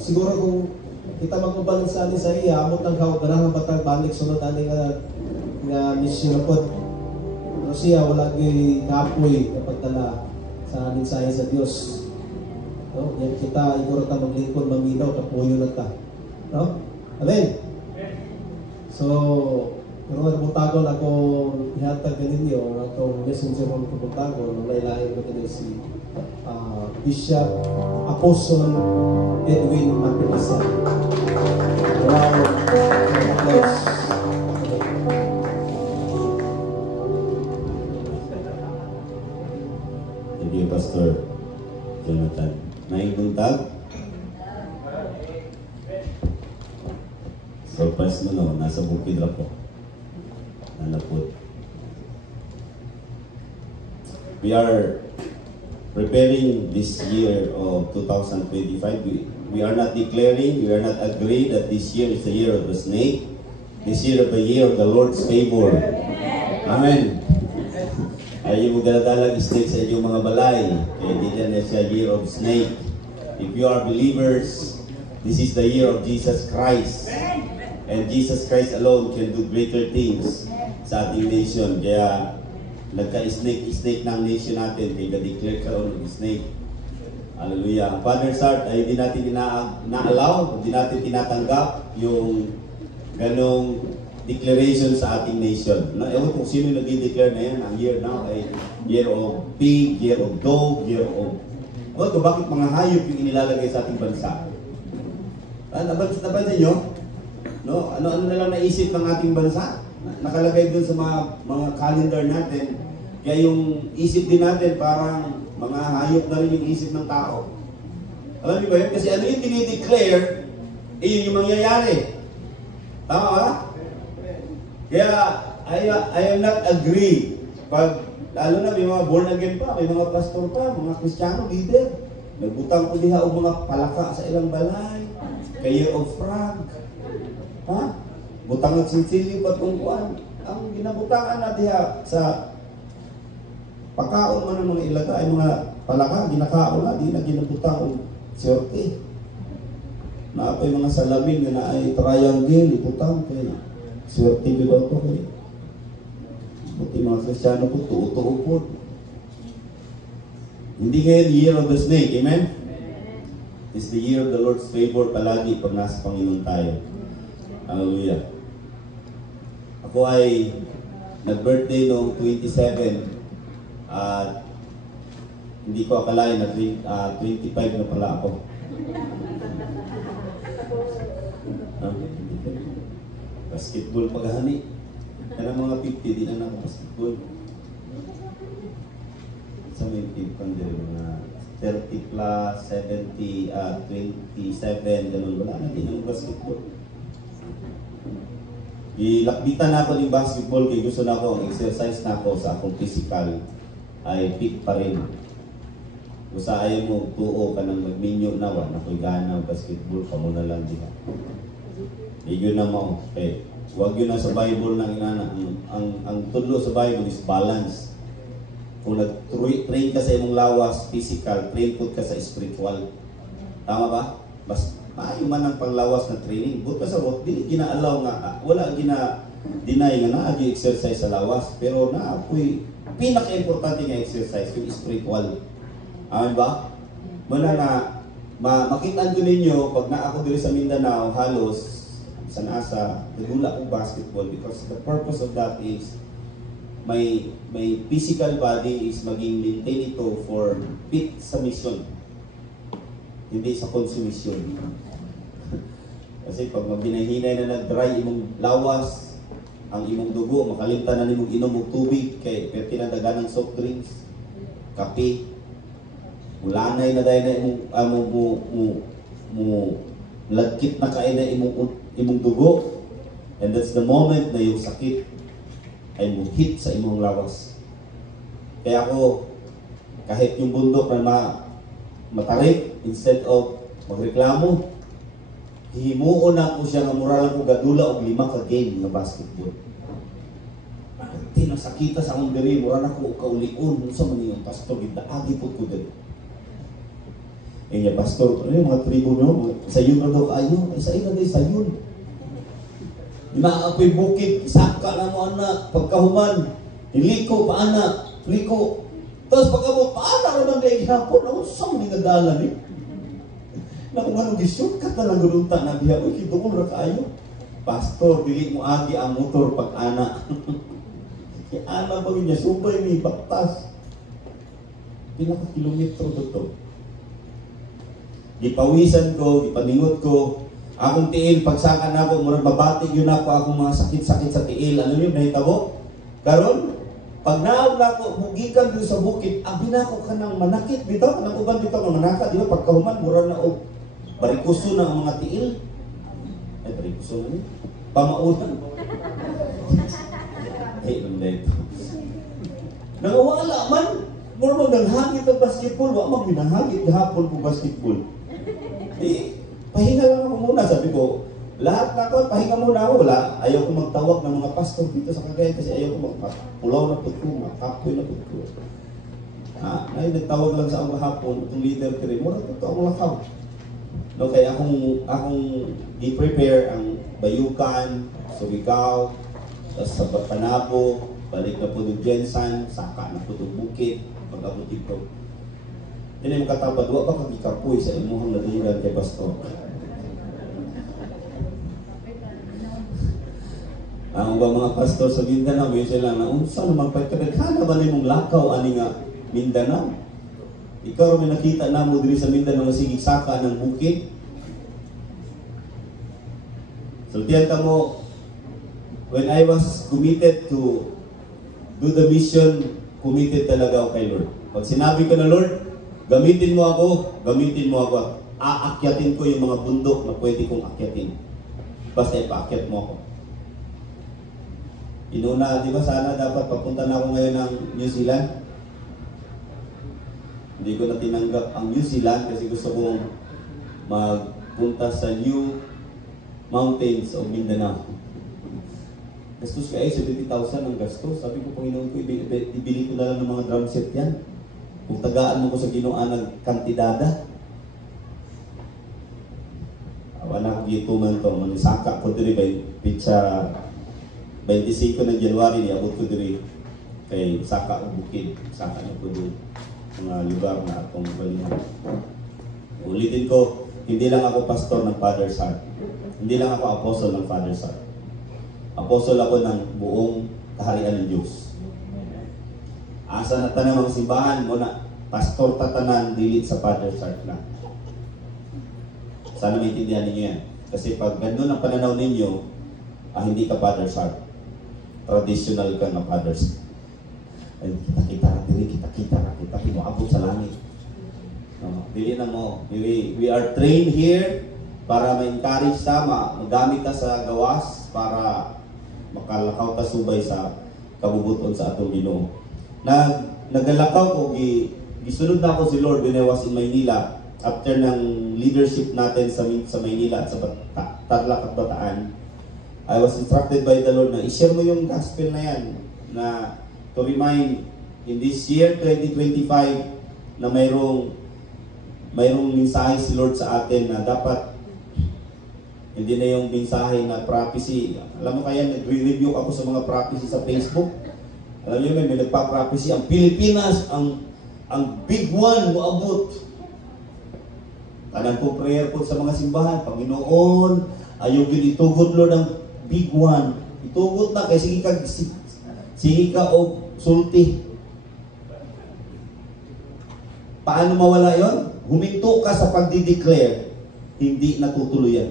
Siguro kung kita magkubalan sa anin sa iya, amot ng ganahan batang balik sunod ani nga misyon po. Pero siya wala gyud kapoy kapag tala sa anin sa Dios. No? Yan kita iguro ta maglingkod maminaw kapuyo na ta. No? Amen. So, pero nga butagon ako ihatag kaninyo atong messenger ng butagon nailahin ko kini si Bishop Apostle Edwin Mapilisa. Wow. Applause. Thank you, Pastor Jonathan. Naibungtag? Surprise mo no, nasa bukid ra po. Nanapot. We are preparing this year of 2025. We are not declaring, we are not agreeing that this year is the year of the snake. This year of the year of the Lord's favor. Amen. Ay yung magdadalag snake sa inyong mga balay. Kaya dito na siya year of snake. If you are believers, this is the year of Jesus Christ. And Jesus Christ alone can do greater things sa ating nation. Kaya nagka-snake ng nation natin. Kaya declare karoon ng snake. Hallelujah. Ang Father's Heart ay hindi natin na-allow, hindi natin tinatanggap yung ganong declaration sa ating nation. Ewan kung sino nag-declare na yan. Ang year now ay year of pig, year of dog, year of... bakit mga hayop yung inilalagay sa ating bansa? Nabansin nyo? No? Ano na lang naisip ng ating bansa? Nakalagay doon sa mga calendar natin. Kaya yung isip din natin parang mga hayop na rin yung isip ng tao. Alam niyo ba yun? Kasi ano yung dinideclare, yun yung mangyayari. Tama ba? Kaya I am not agree. Pag lalo na may mga born again pa, may mga pastor pa, mga Kristiyano, leader. Nagbutang ko diha o mga palaka sa ilang balay. Year of frog. Ha? Butang at sinsili patungkuan. Ang ginabutangan na diha sa pagkaon man ng mga ilaga ay mga palaka, ginakaon na, di na ginabutang o syorte. Naapay mga salamin na ay triangle, iputang kaya syorte bilang ito kaya. Buti mga Kristiyano po, tuo-tuo po. Hindi ngayon year of the snake, amen? It's the year of the Lord's favor palagi pag nasa Panginoon tayo. Hallelujah. Ako ay nag-birthday noong 27 at hindi ko akalain na 25 na pala ako. Basketball paghahani. Kaya mga 50, di na basketball. Sa may pang din, mga 30 plus, 70, 27, ganun. Wala na din ang basketball. Ilakbitan na ako ng basketball kaya gusto na ako, ang exercise na ako sa akong physical ay fit pa rin. Kung sa ayaw mo, tuo ka nang magminyo na, wala na ko'y gana basketball, ka muna lang din. Yun na mo. Okay. Huwag yun na sa Bible ng inana. Ang tudlo sa Bible is balance. Kung nag-train ka sa imong lawas, physical, train po ka sa spiritual. Tama ba? Bas, maayo man ang panglawas na training. Buta sa work, di gina-allow nga, wala gina-deny nga na agi exercise sa lawas. Pero na ako'y pinaka-importante nga exercise, yung spiritual. Amen ba? Muna na, makitaan ko ninyo, pag na ako dito sa Mindanao, halos, sa nasa, nagula ko basketball because the purpose of that is my physical body is maging maintain ito for fit sa mission, hindi sa consumption. Kasi pag mabinahinay na nag-dry imong lawas, ang imong dugo, makalimtan na nimong inom og tubig, kay tinadagan ng soft drinks, kape, mulanay na dahil na imong lagkit na kain na imong dugo, and that's the moment na yung sakit ay hit sa imong lawas. Kaya ako, kahit yung bundok na matarik, instead of magreklamo, hihimuon na ko siya nga mura lang ko gadula og 5 ka game na basketball. Tinasakita sa akong diri, mura na ko kaulion sa man yung pastor, gidaagi po ko din. Eh niya, pastor, ano yung mga tribo nyo? Sayon na daw kayo. Ay, sayon na daw, sayon. Inaapoy bukid, saka na mo anak, pagkahuman, iliko pa anak, liko. Tapos pagkabot, paana naman dahil hapon, ako saan ni nadalan eh. Na kung anong gishoot na lang gulunta na biya, uy, kitungol ra kayo. Pastor, dili mo agi ang motor pag anak. Kaya anak ba niya, subay ni baktas. Pinaka-kilometro to. Gipawisan ko, gipaningot ko, akong tiil, pagsakan ako, murag babatig yun ako, akong mga sakit-sakit sa tiil. Ano yun, nahitabo? Karon, pag naog na ako, mugikan doon sa bukid, abi na ako ka ng manakit, bitaw, kanang uban bitaw ng manaka, di ba, pagkahuman, mura na o, barikuso na ang mga tiil. Ay, barikuso na niya. Pamaulan. Ay, nanda ito. Nangawala man, mura mo nanghangit ang basketball, wa mag minahangit gahapon po basketball. Eh, pahinga lang ako muna. Sabi ko, lahat na ako, pahinga muna ako. Wala, ayaw ko magtawag ng mga pastor dito sa Cagayan kasi ayaw ko magpulaw na po ko, makapoy na po ko. Ay, nagtawag lang sa ako hapon, itong leader ko rin, mura ito ako lakaw. No, kaya akong i-prepare ang bayukan, subigaw, tapos sa Panabo, balik na po ng Jensan, saka na po ng bukid, pag-abutin ko. Yan yung katabad, wa ba kang ikapoy sa imuhang nadulan kay pastor? Ang mga pastor sa Mindanao, yun sila na, unsa naman pa kadaghan ba nimong lakaw ani nga Mindanao? Ikaw may nakita na mo diri sa Mindanao nga sige saka ng bukid. So tiyan mo, when I was committed to do the mission, committed talaga ako kay Lord. Pag sinabi ko na, Lord, gamitin mo ako, aakyatin ko yung mga bundok na pwede kong akyatin. Basta ipaakyat mo ako. Inuna, di ba sana dapat papunta na ako ngayon ng New Zealand? Hindi ko na tinanggap ang New Zealand kasi gusto kong magpunta sa New Mountains of Mindanao. Gastos ka 70,000 ang gastos. Sabi ko, Panginoon ko, ibili ko na lang ng mga drum set yan. Kung tagaan mo ko sa Ginoon ng kantidada. Wala ko dito man ito. Manisaka ko diri by pitsa 25 ng January, niabot ko diri kay Saka o Bukid. Saka na ko diri mga lugar na atong balihan. Ulitin ko, hindi lang ako pastor ng Father's Heart. Hindi lang ako apostle ng Father's Heart. Apostle ako ng buong kaharian ng Diyos. Asa na tanang mga simbahan mo na pastor tatanan dilit sa Father's Heart na. Sana maintindihan ninyo yan. Kasi pag gano'n ang pananaw ninyo, hindi ka Father's Heart. Traditional ka na Father's Heart. Ay, kita mo abot sa langit. No, dili na mo. We are trained here para ma-encourage tama, magamit ta sa gawas para makalakaw ta subay sa kabubuton sa atong Ginoo. Nagalakaw ko, gisunod na ako si Lord when I was in Maynila after ng leadership natin sa Maynila at sa Tarlac at Bataan. I was instructed by the Lord na i-share mo yung gospel na yan na to remind in this year 2025 na mayroong mensahe si Lord sa atin na dapat hindi na yung mensahe na prophecy. Alam mo kaya, nagre-review ako sa mga prophecy sa Facebook. Alam niyo, may nagpa-prophecy. Ang Pilipinas, ang big one mo abot. Tanan po prayer po sa mga simbahan. Panginoon, ayaw ginitugod Lord ang big one. Itugod na, kaya sige ka o sulti. Paano mawala yon? Huminto ka sa pagdi-declare. Hindi natutuloy yan.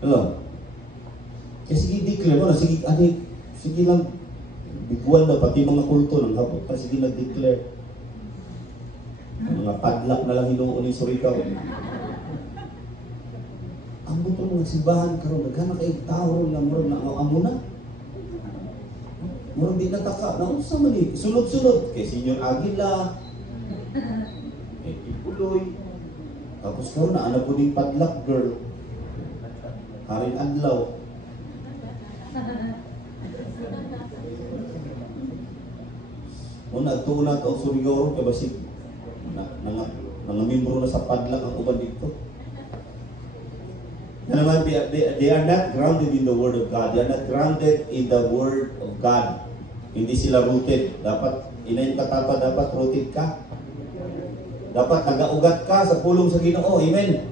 Hello? Kaya sige, declare mo na. Sige lang. Biguan na, pati mga kulto ng habot. Kasi sige nag-declare. Mga padlak na lang hinuon yung surikaw. Ang buto mga simbahan karon naghanap kay tao na murag na amo na. Murag di nataka na unsa man ni sunod-sunod kay Senyor Aguila. Ipuloy. Tapos karon na anak ko ding padlak girl. Karin adlaw. Una tuuna to surigawon kay basig Mga membro na sa padlang ang uban dito. Na naman, they are not grounded in the Word of God. They are not grounded in the Word of God. Hindi sila rooted. Dapat, inayin katapa, dapat rooted ka. Dapat nagaugat ka sa pulong sa Ginoo. Amen.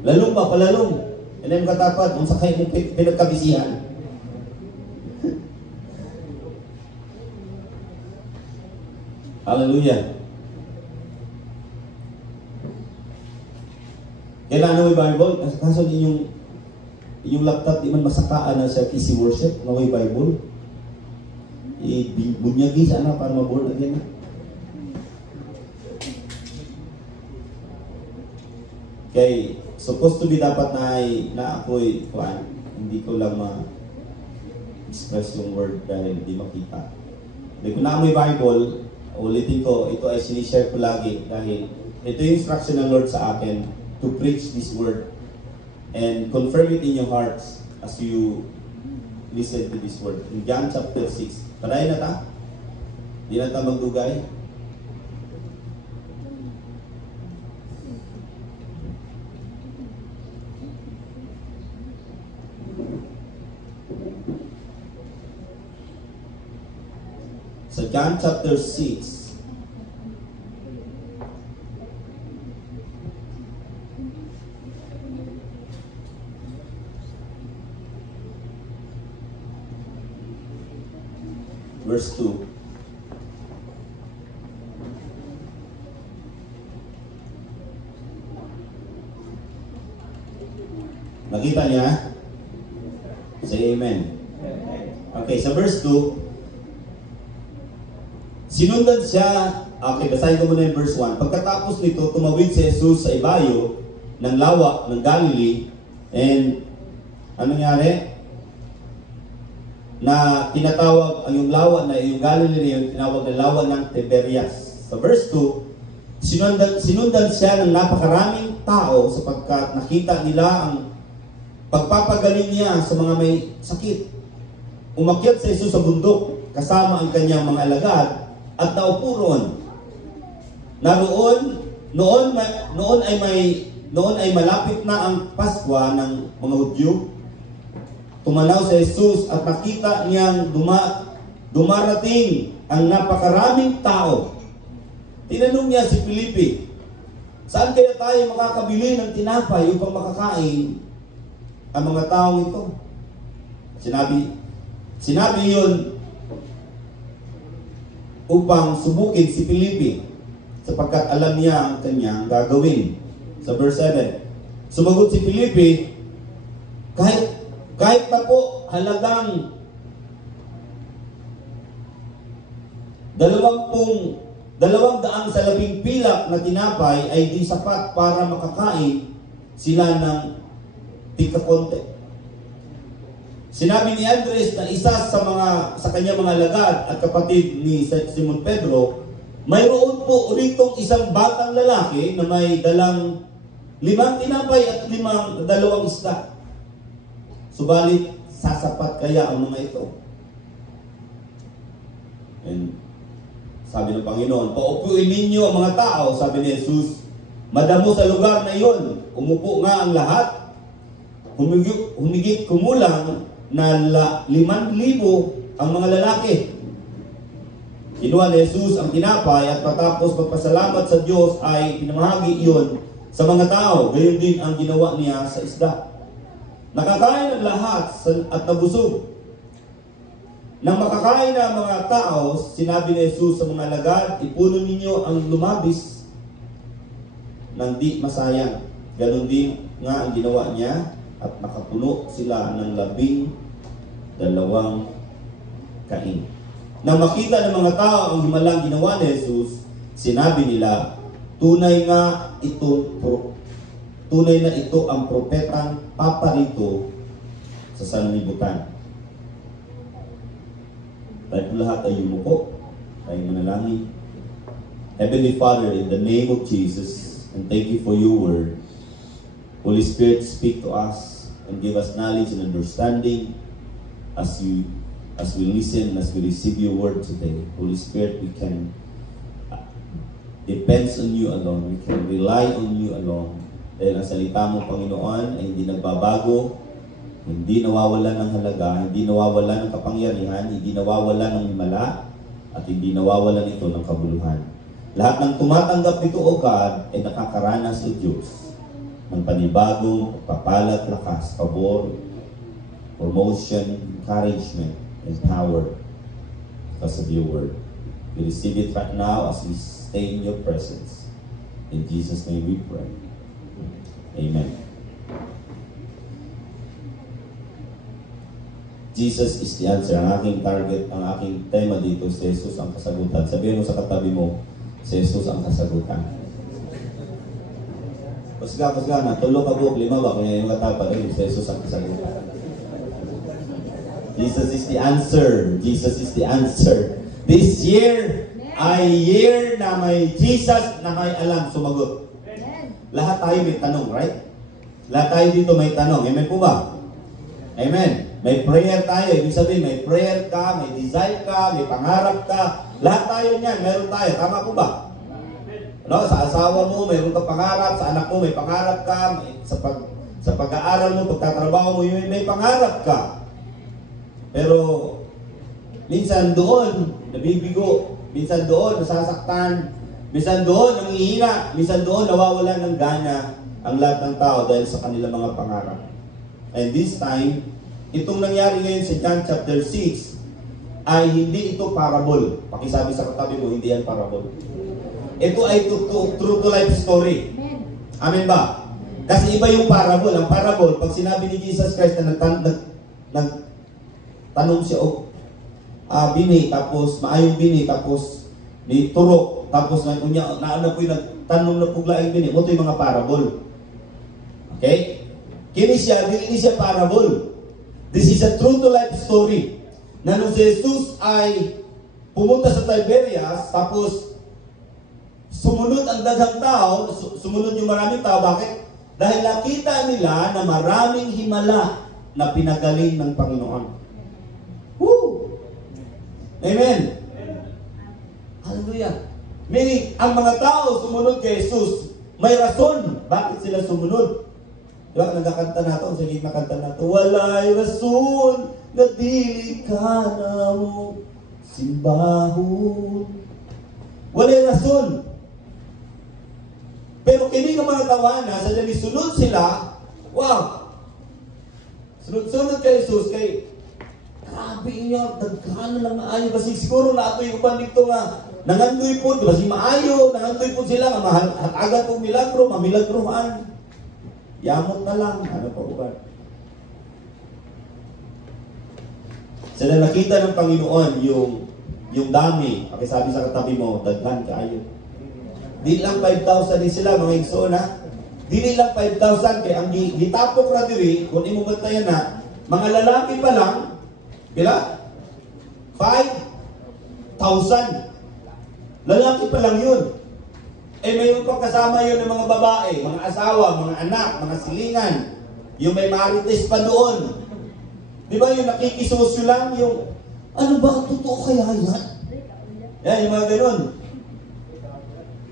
Lalong ba, palalong. Inayin katapa, kung sa kayo mong pinagkabisihan. Hallelujah. Kailangan may Bible. Kaso yung laptop di man masakaan na sa easy worship na may Bible. Bunyagi sana para ma-born again. Kay supposed to be dapat na ako'y hindi ko lang ma-express yung word dahil hindi makita. Kung na may Bible, ulitin ko, ito ay sinishare ko lagi dahil ito yung instruction ng Lord sa akin to preach this word and confirm it in your hearts as you listen to this word. In John chapter 6. Padayon na ta? Di na ta magdugay? So John chapter 6. Verse 2. Nakita niya? Say amen. Okay, sa verse 2, sinundan siya, okay, basahin ko muna yung verse 1. Pagkatapos nito, tumawid si Jesus sa ibayo ng lawa ng Galilee, and ano nangyari? Na tinatawag ang yung lawa na yung Galilee na yun, tinawag na lawa ng Tiberias. Sa verse 2, sinundan siya ng napakaraming tao sapagkat nakita nila ang pagpapagaling niya sa mga may sakit. Umakyat si Jesus sa bundok kasama ang kanyang mga alagad at naupo roon. Noon ay malapit na ang Paskwa ng mga Hudyo. Tumanaw si Jesus at nakita niyang dumarating ang napakaraming tao. Tinanong niya si Felipe, saan kaya tayo makakabili ng tinapay upang makakain ang mga taong ito? Sinabi yun upang subukin si Felipe sapagkat alam niya ang kanyang gagawin. Sa verse 7, sumagot si Felipe, kahit na po halagang 200 pilak na tinapay ay di sapat para makakain sila ng tika-konti. Sinabi ni Andres na isa sa kanyang mga alagad at kapatid ni Simon Pedro, mayroon po uritong isang batang lalaki na may dalang 5 tinapay at 2 isda. Subalit, sasapat kaya ang mga ito? And sabi ng Panginoon, paupuin ninyo ang mga tao, sabi ni Jesus. Madamo sa lugar na iyon, umupo nga ang lahat. Humigit kumulang na 5,000 ang mga lalaki. Kinuha ni Jesus ang tinapay at matapos magpasalamat sa Diyos ay pinamahagi iyon sa mga tao. Gayon din ang ginawa niya sa isda. Nakakain ang lahat at nabusog. Nang makakain na ang mga tao, sinabi ni Jesus sa mga alagad, ipuno ninyo ang lumabis ng di masayang. Ganon din nga ang ginawa niya at nakapuno sila ng 12 kain. Nang makita ng mga tao ang himalang ginawa ni Jesus, sinabi nila, tunay na ito ang propetang paparito sa sanlibutan. Tayo lahat ay yumuko, tayo manalangin. Heavenly Father, in the name of Jesus, and thank you for your word. Holy Spirit, speak to us and give us knowledge and understanding as we listen, as we receive your word today. Holy Spirit, we can depends on you alone. We can rely on you alone. Dahil ang salita mo, Panginoon, ay hindi nagbabago, hindi nawawala ng halaga, hindi nawawala ng kapangyarihan, hindi nawawala ng himala, at hindi nawawala nito ng kabuluhan. Lahat ng tumatanggap nito, O God, ay nakakaranas o Diyos ng panibagong pagpapalat, lakas, pabor, promotion, encouragement, and power because of your word. We receive it right now as we stay in your presence. In Jesus' name we pray. Amen. Jesus is the answer. Ang aking target, ang aking tema dito, si Jesus ang kasagutan. Sabihin mo sa katabi mo, si Jesus ang kasagutan. Pasga, natulog ka buhok, 5 ba? Kaya yung katapa rin, si Jesus ang kasagutan. Jesus is the answer. Jesus is the answer. This year ay year na may Jesus na may alam sumagot. Lahat tayo may tanong, right? Lahat tayo dito may tanong. Amen po ba? Amen. May prayer tayo. Ibig sabihin, may prayer ka, may desire ka, may pangarap ka. Lahat tayo niyan, meron tayo. Tama po ba? No? Sa asawa mo, mayroon ka pangarap. Sa anak mo, may pangarap ka. Sa pag-aaral mo, pagtatrabaho mo, may pangarap ka. Pero, minsan doon, nabibigo. Minsan doon, nasasaktan. Minsan doon, nangihina. Minsan doon, nawawala ng gana ang lahat ng tao dahil sa kanilang mga pangarap. And this time, itong nangyari ngayon sa John chapter 6, ay hindi ito parable. Pakisabi sa katabi mo, hindi yan parable. Ito ay true to life story. Amen ba? Kasi iba yung parable. Ang parable, pag sinabi ni Jesus Christ na nagtanong siya, bini, tapos maayong bini, tapos ni turok, tapos na ano po yung nagtanong na puglaing bini, ito yung mga parable. Okay? Kini siya parable. This is a true to life story. Na nung si Jesus ay pumunta sa Tiberias, tapos sumunod ang daghang tao, sumunod yung maraming tao. Bakit? Dahil nakita nila na maraming himala na pinagaling ng Panginoon. Woo! Amen. Hallelujah. Meaning, ang mga tao sumunod kay Jesus, may rason bakit sila sumunod. Diba, nagkakanta na ito, sige nakanta na ito, walay rason na dili ka na mo simbahon. Walay rason. Pero kini ng mga tawana, sa dali sunod sila, wow! Sunod-sunod kay Jesus, kay grabe niya, daghan lang maayo. Kasi siguro na ito yung uban dito nga, nangandoy po, di ba si maayo, nangandoy po sila, hatagan po milagro, mamilagrohan. Yamot na lang. Ano pa ba? Sila nakita ng Panginoon yung dami. Pakisabi sa katabi mo, daghan kaayo. Di lang 5,000 din sila, mga igsoon ha. Di lang 5,000 kaya ang gitapok na diri, kung imo bantayan na, mga lalaki pa lang, bila? 5,000. Lalaki pa lang yun. Eh mayroon pang kasama yun ng mga babae, mga asawa, mga anak, mga silingan. Yung may marites pa doon. Di ba yung nakikisosyo lang, yung ano ba, totoo kaya yan? Yan, yung mga ganun.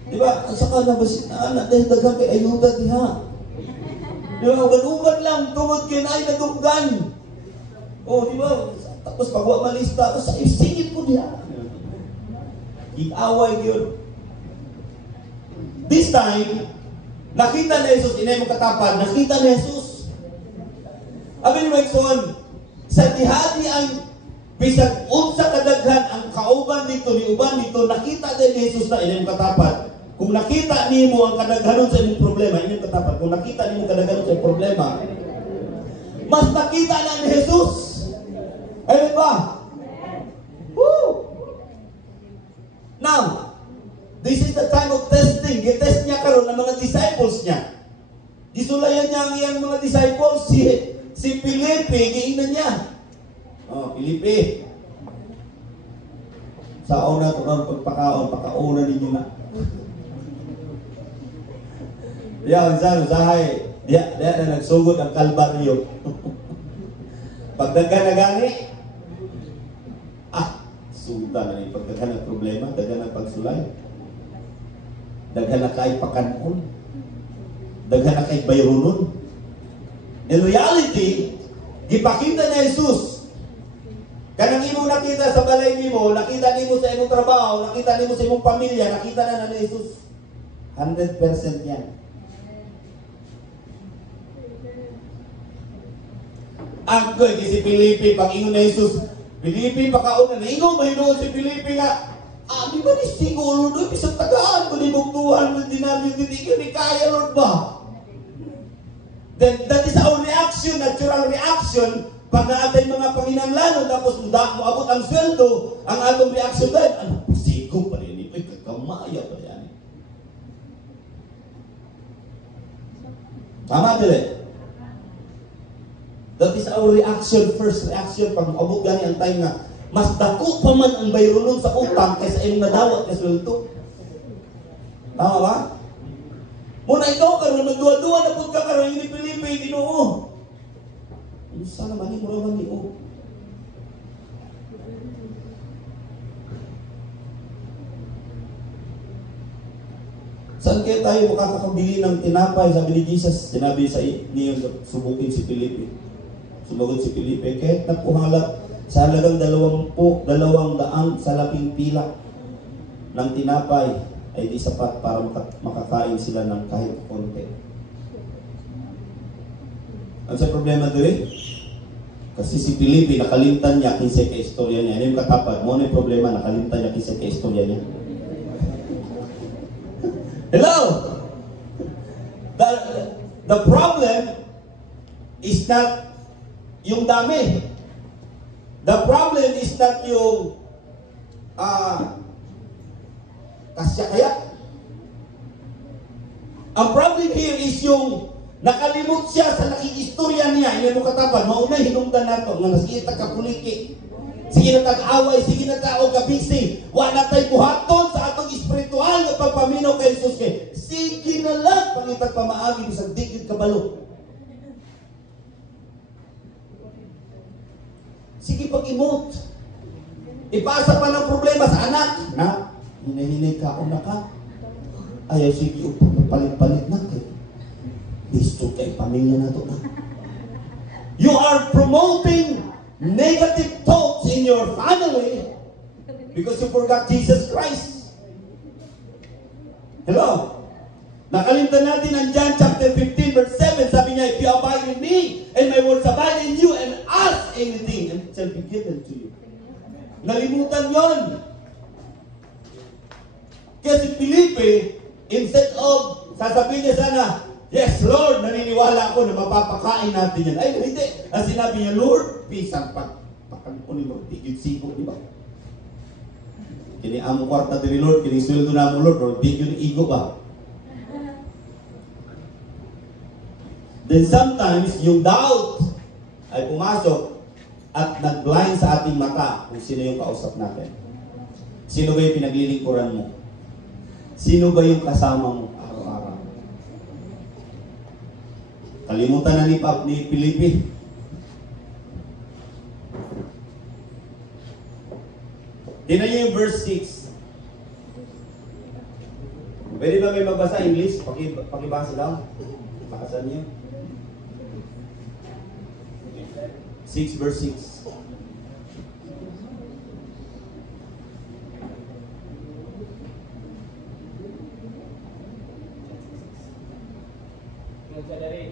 Di ba, ang saka na ba si anak, dahil dagang kay ayuda diha. Di ba, uban lang, tungod kay na ay naguggan. O, di ba, tapos pagwa malista, sa isingit ko diha. Ikaway yun. This time, nakita na Jesus, inay mo katapad, nakita na Jesus. Abi ni Mike sa tihadi ang bisag unsa kadaghan ang kauban dito, ni uban dito, nakita din ni Jesus na inay mo katapad. Kung nakita nimo ang kadaghanon sa inyong problema, inyong katapat, kung nakita nimo kadaghanon sa inyong problema, mas nakita na ni Jesus. Amen ba? Woo! Now, this is the time of testing. I-test niya karon ng mga disciples niya. Gisulayan niya ang iyang mga disciples. Si Felipe, giingnan niya. Felipe. Sa una ito ng pagpakaon, pakauna ninyo na. Diya, usahay. Diya na nagsugod ang kalbaryo. Pagdagan na gani, suda na yung pagdagan ng problema, dagan ng pagsulay. daghan na kay pakanon, daghan na kay bayronon. In reality, gipakita na Jesus. Kanang imo nakita sa balay nimo, nakita nimo sa imong trabaho, nakita nimo sa imong pamilya, nakita na ni Jesus. 100% yan. Ang koy si Felipe, pag ingon na Jesus, Felipe, pakauna na ingon, mahinuon si Felipe nga, di ba ni siguro doon, isang tagaan ko ni bugtuhan mo dinaryo, hindi ka ni kaya, Lord ba? Then, that is our reaction, natural reaction, pag naatay mga panginanglanon, tapos moabot ang sweldo, ang atong reaction dahil, ano, pasigo pa rin ito, kagamaya pa yan. Tama dire. That is our reaction, first reaction, pag moabot gani ang time na, mas dako pa man ang bayronon sa utang kaysa iyong nadawat na sweldo. Tama ba? Muna ikaw karon nagduwa-duwa na pud ka karon ni Felipe Ginoo. Unsa naman ni mura man niyo? Saan kaya tayo makakabili ng tinapay? Sabi ni Jesus, sinabi sa niyo subukin si Felipe. Sumagot si Felipe, kahit nakuhalat sa halagang 200 sa laping pila ng tinapay, ay di sapat para makakain sila ng kahit konti. Ano sa problema doon? Kasi si Felipe, nakalimtan niya kinsa ka istorya niya. Ano yung katapad? Mo na yung problema, nakalimtan niya kinsa ka istorya niya. Hello? The problem is not yung dami. The problem is not yung kasya kaya. Ang problem here is yung nakalimot siya sa nakikistorya niya. Ilan mo katapad, mauna hinungdan nato nga sige tagkapuniki, sige na tag-away, sige na tao kabisi, wala tayo buhaton sa atong espiritual na pagpaminaw kay Jesus kay sige na lang pangitag pamaagi sa digid kabalo. Sige pag-emote. Ipasa pa ng problema sa anak. Na, hinahinay ka o na ka. Ayaw sige upang palit-palit na kayo. Gusto kay pamilya na ito na. You are promoting negative thoughts in your family because you forgot Jesus Christ. Hello? Nakalimutan natin ang John chapter 15 verse 7. Sabi niya, if you abide in me and my words abide in you and ask anything and it shall be given to you. Nalimutan yon. Kaya si Felipe, instead of sasabihin niya sana, yes Lord, naniniwala ako na mapapakain natin yan. Ay, hindi. Ang sinabi niya, Lord, pisang pagkakunin mo, tigil sigo, di ba? Kini amo kwarta diri Lord, kini sweldo na mo Lord, or tigil igo ba? Then sometimes, yung doubt ay pumasok at nag-blind sa ating mata kung sino yung kausap natin. Sino ba yung pinaglilingkuran mo? Sino ba yung kasama mo araw-araw? Kalimutan na ni Felipe. Tingnan niyo yung verse 6. Pwede ba may magbasa English? Pakibasa lang. Bakasan niyo. 6 verse 6.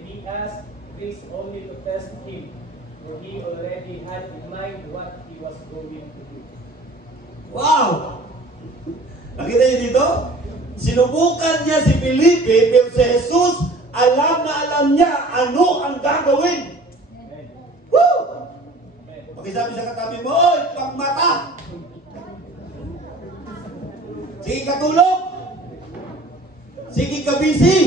He asked this only to test him, for he already had in mind what he was going to do. Wow! Nakita niyo dito? Sinubukan niya si Felipe, pero si Jesus, alam na alam niya ano ang gagawin. Woo! Pakisabi sa katabi mo, oy, pagmata! Sige katulog! Sige kabisi!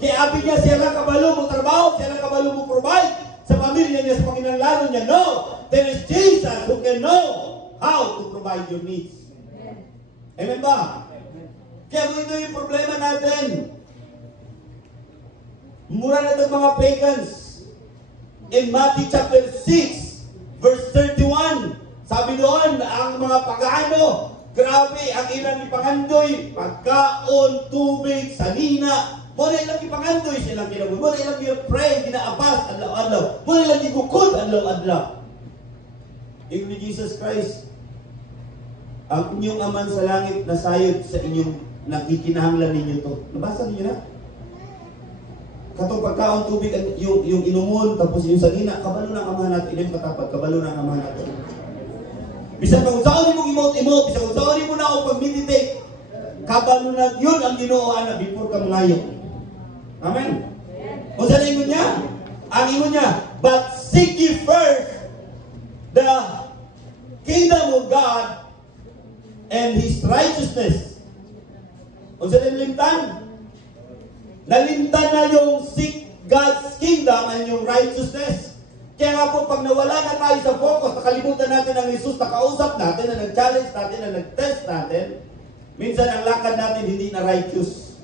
Kaya abi niya siya lang kabalo mo trabaho, siya lang kabalo mo provide sa pamilya niya, sa panginanglalo niya. No! There is Jesus who can know how to provide your needs. Amen ba? Kaya ito yung problema natin. Mura na itong mga pagans. In Matthew chapter 6, verse 31, sabi doon, ang mga pagano, Grabe, ang ilang ipangandoy, pagkaon, tubig, salina. Muna ilang ipangandoy silang kinabuhi. Muna ilang pray, ginaabas, adlaw-adlaw. Muna ilang igukod, adlaw-adlaw. Yung ni Jesus Christ, ang inyong aman sa langit nasayod sa inyong nakikinahanglan ninyo to. Nabasa ninyo na? Katong pagkaon, tubig, yung inumon, tapos yung salina, kabalo ng amahan natin. Ilang katapat, kabalo ng amahan natin. Bisan kung saan mo imot, bisan kung saan mo na ako pag-meditate, kabalo na yun ang Ginoo ana before ka mangayo. Amen? O saan ingon niya? Ang ingon niya, but seek ye first the kingdom of God and His righteousness. O saan limtan? Nalimtan na yung seek God's kingdom and yung righteousness. Kaya nga po, pag nawala na tayo sa focus, nakalimutan natin ang Jesus, nakausap natin, na nag-challenge natin, na nag-test natin, minsan ang lakad natin hindi na righteous.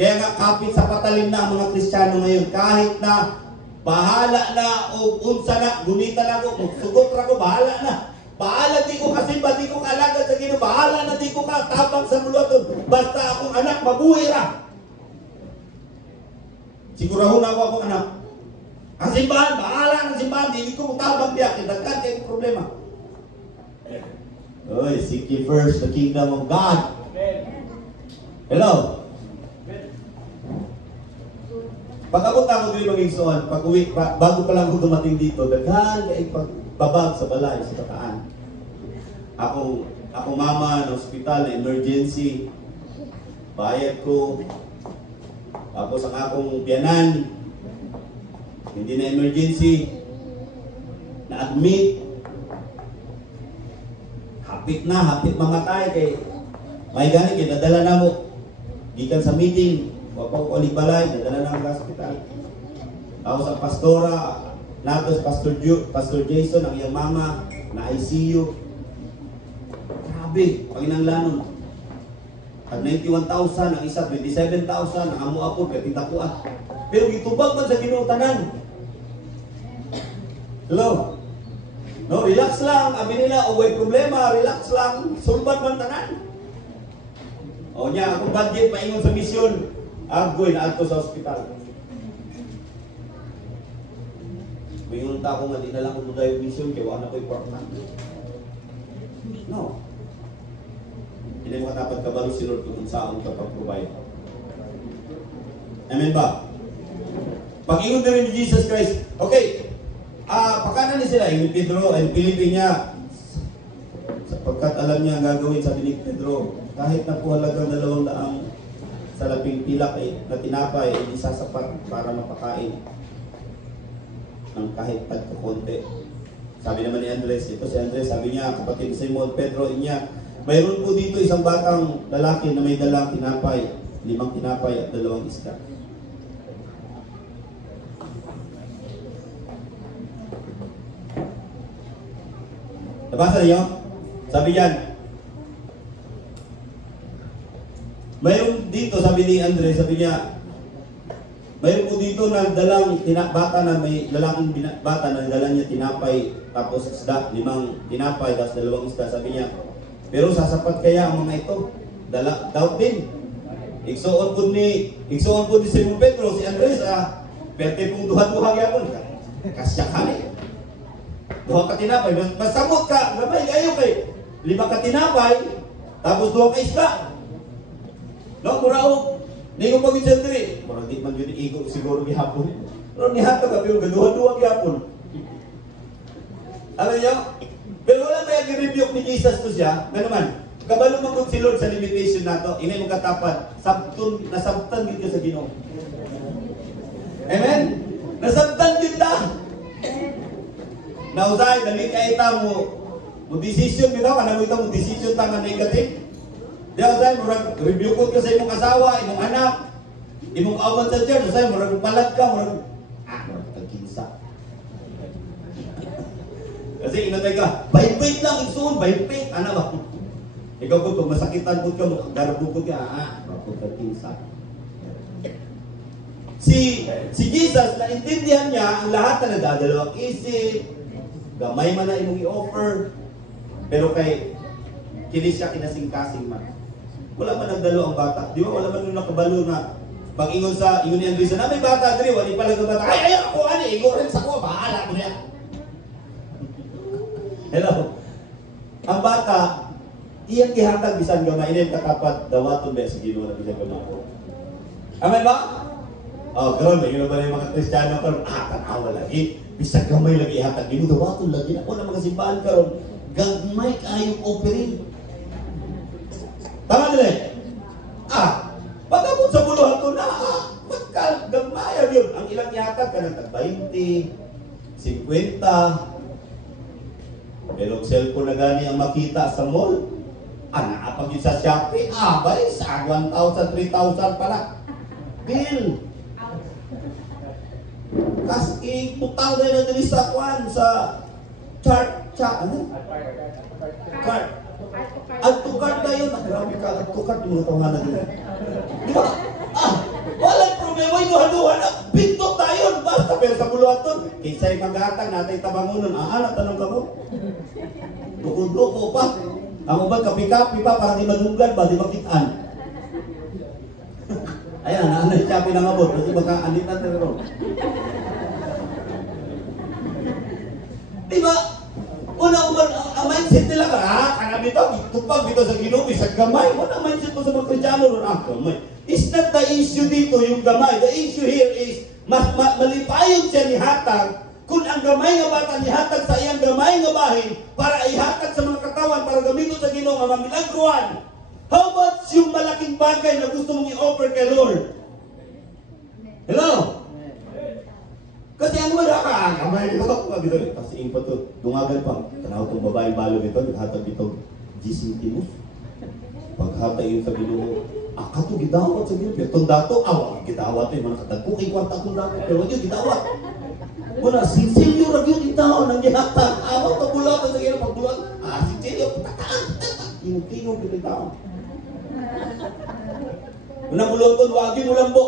Kaya nga kapit sa patalim na ang mga Kristiyano ngayon, kahit na bahala na o unsa na, gunita na ko, sugot na ko, bahala na. Bahala di ko kasi ba di ko kalagad sa Ginoo, bahala na di ko katabang sa muluton, basta akong anak mabuhay ra. Sigurahon ako akong anak. Ang simbahan, bahala ng simbahan, hindi ko tabang diya, kinagkan kayo problema. Oy, seek ye first the kingdom of God. Hello? Pag-abot na ako dito mag-igsoon, pag-uwi, bago pa lang ako dumating dito, daghan kayo pagbabag sa balay, sa Bataan. Ako mama ng ospital na emergency, bayad ko, tapos ang akong biyanan, hindi na emergency, na-admit, hapit mamatay kay may gani kay nadala na mo gikan sa meeting, wapang ko balay, nadala na ang hospital. Tapos ang pastora, natos Pastor Jason, ang iyang mama, na ICU. Grabe, paginanglanon. At 91,000, ang isa 27,000, ang amo ako, katitakuan. Pero gitubag man sa Ginoo tanan. Hello? No, relax lang. Abi nila, way problema, relax lang. Sulbat man tanan. O niya, akong budget, maingon sa misyon. Agoy na ato sa ospital. Maingon ta ako nga, di na lang kung yung misyon, kaya wala ko important. No. Hindi mo katapat ka baro sinod kung saan ka pag-provide. Amen ba? Pag-ingon na rin ni Jesus Christ, okay, pakanan ni sila, yung Pedro, ay pilipin niya, sapagkat alam niya ang gagawin, sabi ni Pedro, kahit na po halagang 200 sa labing pilak na tinapay, hindi sasapat para mapakain ng kahit pagkakonti. Sabi naman ni Andres, ito si Andres, sabi niya, kapatid si Simon, Pedro, niya, mayroon po dito isang batang lalaki na may dalang tinapay, 5 tinapay at 2 isda. Nabasa niyo? Sabi yan, mayroon dito, sabi ni Andres, sabi niya, mayroon po dito na dalang bata na may lalaking bata na dala niya tinapay, tapos isda, 5 tinapay, tapos 2 isda, sabi niya, pero sasapat kaya ang mga ito? Doubt din. Igsuon po ni Simon Pedro, si Andres, perte pong duha-duha yapon. Kasya ka na. Duha ka tinapay. Masamot ka, gabay kayo kay 5 ka tinapay, tapos 2 ka isda. No, muraog. Hindi ko pag-isang diri. Murag di man yun igo siguro gihapon. Pero nihato ka, pero duha-duha gihapon. Alam niyo? Pero wala kaya gi-rebuke ni Jesus to siya. Nga naman, kabalo magod si Lord sa limitation nato. Inay mo katapat, nasabtan yun ka sa Ginoo. Amen? Nasabtan yun ta. Nausay, dali ka ita mo decision bitaw, kanang ita mo decision ta nga negative. Diya usay, murag rebuke ka sa imong asawa, imong anak, imong awan sa church, usay, murag palag ka, murag tagkinsa. Kasi inatay ka, bait-bait lang, igsuon, bait-bait. Ano ba? Ikaw po, kung masakitan po ka, garabukod ka, bakod ka kinsa. Si Jesus, naintindihan niya ang lahat na nagdadalawang isip, gamay man na imong i-offer. Pero kay kini siya kinasing-kasing man. Wala man nagdalo ang bata. Di ba? Wala man nung nakabalo na pag ingon sa ingon ni Andresa na may bata diri, wali pala nga bata. Ay ako ani, ingon rin sa ko, bahala ko niya. Hello. Ang bata iyang gihatag bisan gamay ini katapat dawaton ba sa Ginoo na bisan gamay. Amen ba? Oh, karon ba yun ba yung mga Kristiyano karon tanawa lagi bisag gamay lagi ihatag Ginoo dawaton lagi na mga simbahan karon gagmay kayong offering. Tama dili? Pagabot sa buluhan ko na, magkagamaya yun. Ang ilang ihatag ka ng 20, 50. Pero cellphone na gani ang makita sa mall. Naapag yun sa Shopee. Bay, sa 1,000, 3,000 pala. Bill. Kasi putaw na yun na sa kwan, sa ano? Card. At tukard na yun. Grabe ka, at tukard yung mga tawanan nila. Di ba? Walang problema yung haluhan. Pinto tayo. Basta pero sa buluhan to. Kinsa'y maghatag natin tabangunan. Tanong ka mo. Lukod-luko pa. Ang ubang kapi-kapi pa para di madugan ba? Di makitaan. Ayan, naanay siya pinangabot. Kasi magkaanit natin rin. Di ba? Ang mindset nila ka, kanami ito, tupag dito sa Ginoo, sa gamay. Ang mindset mo sa mga Kristiyano ron, gamay. It's not the issue dito, yung gamay. The issue here is, malipayon siya ni hatag, kung ang gamay nga bata ni hatag sa iyang gamay nga bahin, para ihatag sa mga katawan, para gamitin sa Ginoo, ang milagruan. How about yung malaking bagay na gusto mong i-offer kay Lord? Hello? Kasi ang wala ka, gamay dito. Kasi yung pato, dungagan pa. Tanaw itong babaeng balo nito, naghatag dito, gising timus. Paghatag yun sa Ginoo, kato gidawat sa Ginoo. Itong dato, wag gidawat yung mga katagpo, kay kwarta kong dato, pero wag yung gidawat. Wala, sinsilyo rag yung itaw ng gihatag. Awag ka bulat sa Ginoo, pagbulat, sinsilyo, tataan. Tingog yung itaw. Unang buloton, wag yung ulambo.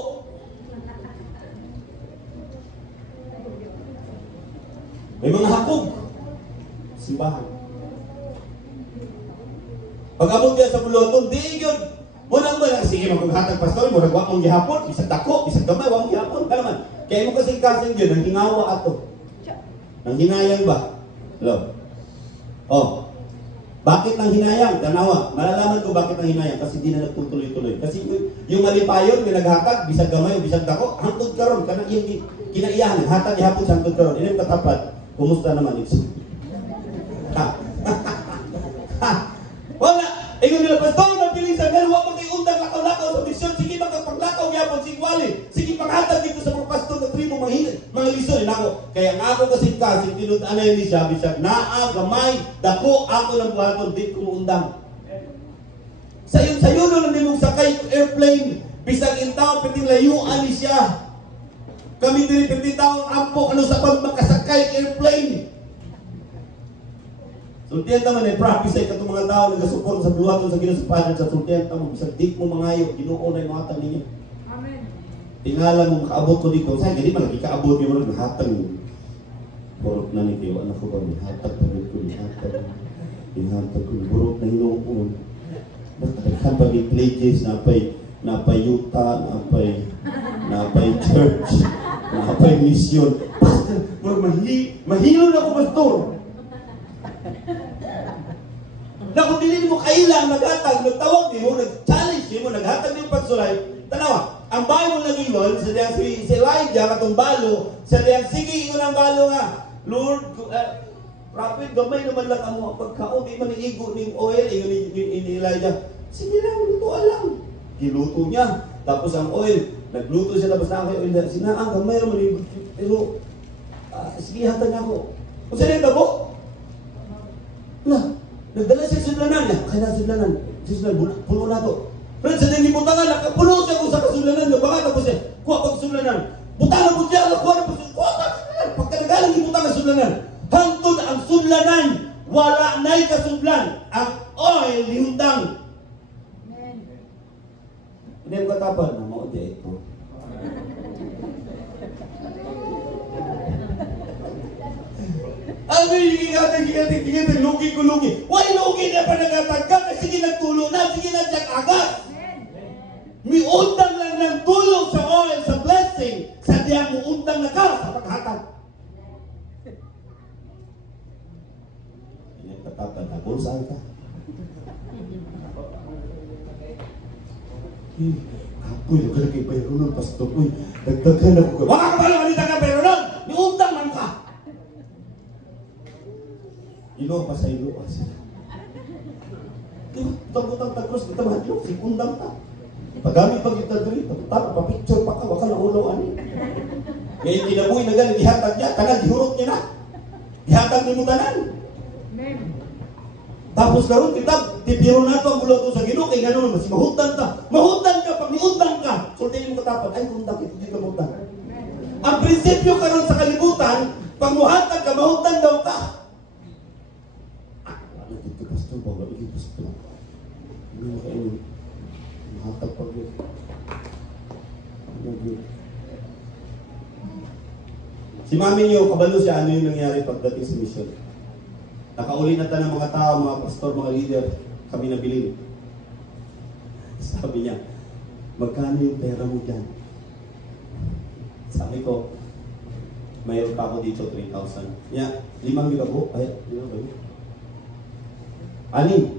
May mga hakog. Simbahan. Pag-abot niya sa buloton, di yun. Muna ba, sige magpaghatag pastor, muna wak mong gihapon, isang dako, isang gamay, wak mong gihapon. Kalaman, kaya mo kasing yun, ang hingawa ato. Ang hinayang ba? Hello? Bakit nang hinayang? Tanawa, malalaman ko bakit nang hinayang, kasi di na nagtutuloy-tuloy. Kasi yung malipayon, yung naghatag, bisag gamay o bisag dako, hangtod karon, kanang yung kinaiyahan, hatag ihapon sa hangtod karon. Ilang katapat, kumusta naman ito? Wala! Ingon nila, pastor, magpilisan, pero huwag mag-iundang lakaw-lakaw sa misyon. Sige, magkapaglakaw yapon, sige, wali. Sige, panghatag dito sa mga pastor na tribo, mga lison. Kaya nga ako kasi tinutaan na yun ni Shabby Shab, gamay, dako, ako ng buhaton, di kumuundang. Sayon lang din mong sakay airplane, bisag in tao, piting layuan ni siya. Kami din 50 taong ampo, sa pagmakasakay airplane. Sultihan naman practice ay katong mga tao nagasuport sa buhaton sa Ginoo sa Padre sa sultihan tamo bisag dik mo mangayo Ginoo na yung hatag ninyo. Amen. Tingala mo makaabot ko dito. Say gani man ikaabot mo ng hatag. Burot na ni Tio anak ko ba ni hatag pa dito ni hatag. Ihatag ko burot na hinuon. Bakit pag pledges na pay yuta, na pay church, na pay mission. Pastor, mahilo na ako pastor. Na kung dili mo kailang naghatag, nagtawag mo, nag-challenge mo, naghatag mo yung pagsulay, tanawa, ang Bible nag-iwan, sa diyang si Elijah, katong balo, sa diyang sige, ingon ang balo nga, Lord, prophet, gamay naman lang ang pagkaon, di man iigo ng oil, ingon ni Elijah, sige lang, luto lang. Giluto niya, tapos ang oil, nagluto siya, tapos na ako yung oil, sinaang, gamay naman yung, pero, sige, hatag ako. Kung saan yung tabo? Nagdala siya sudlanan niya. Kaya sudlanan. Sudlanan, puno na to. Friends, sa nang ibutangan, nakapuno siya kung sa kasudlanan. Baka tapos siya, kuha pag sudlanan. Butangan mo siya, kuha na po siya. Kuha na sudlanan. Pagkagalang ibutangan sudlanan. Hantod ang sudlanan. Wala na'y kasudlan. Ang oil, lihundang. Hindi mo katapan. Namo, di ito. Ano yung gigatag, lugi ko lugi. Why lugi na pa nagatag ka? Kasi sige nagtulo na, sige na siya agad. Miundang lang ng tulong sa oil, sa blessing. Sa diya mo undang na ka sa paghatag. Yan katapan na, saan ka? Apoy, nagkala kay Bayronon, pastor. Uy, dagdagan ako. Waka ka pala malita ka, Bayronon! Miundang man ka! Ilo pa sa ilo pa sila. Tagutang tagros, kita mga ilo, sikundang ta. Pagamit pag kita dito, papicture pa ka, waka na ulo ani. Ngayon kinabuhi na galing, ihatag niya, tanan, dihurot niya na. Ihatag ni mo tanan. Tapos karon kita, tibiro na ito ang bulo sa Ginoo, kay gano'n, mas mahutan ka. Mahutan ka, pag niundang ka, sultin mo katapat, ay, undang, hindi ka mahutan. Ang prinsipyo karon sa kalibutan, pag muhatag ka, mahutan daw ka. Ano dito, pastor, bawa dito, pastor. Hindi mo kayo, mahatag pag yun. Si mami niyo, kabalo siya, ano yung nangyari pagdating sa mission? Nakauli na ng mga tao, mga pastor, mga leader, kami nabilin. Sabi niya, magkano yung pera mo dyan? Sabi ko, mayroon pa ako dito, 3,000. Yeah, 5 gigabo. Ay, 5 ba yun? 6.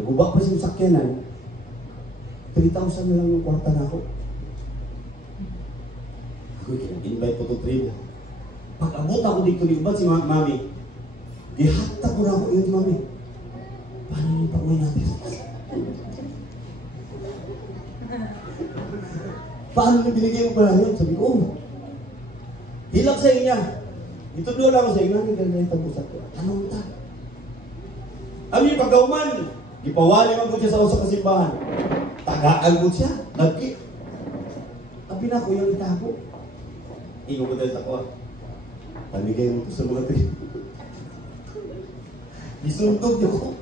Nagubak pa siya yung sakyanan. 3,000 na lang yung kwarta na ako. Ako, invite ko to 3 mo. Pag-abot ako dito, liuban si mami. Ihatag ko na ako yun, mami. Paano yung pag-uwi natin? Paano yung binigay mo pala yun? Sabi ko, oh. Hilak sa niya. Ito doon ako sa inyo. Ano yung ganda yung tagusap ko? Anong ta? Ano yung pagkauman? Ipawali man ko siya sa usap kasimbahan. Tagaan ko siya. Nagki. Abi na ko yung itago. Ingo ko dahil ako. Pamigay mo ito sa mga tayo. Isundog niyo ko.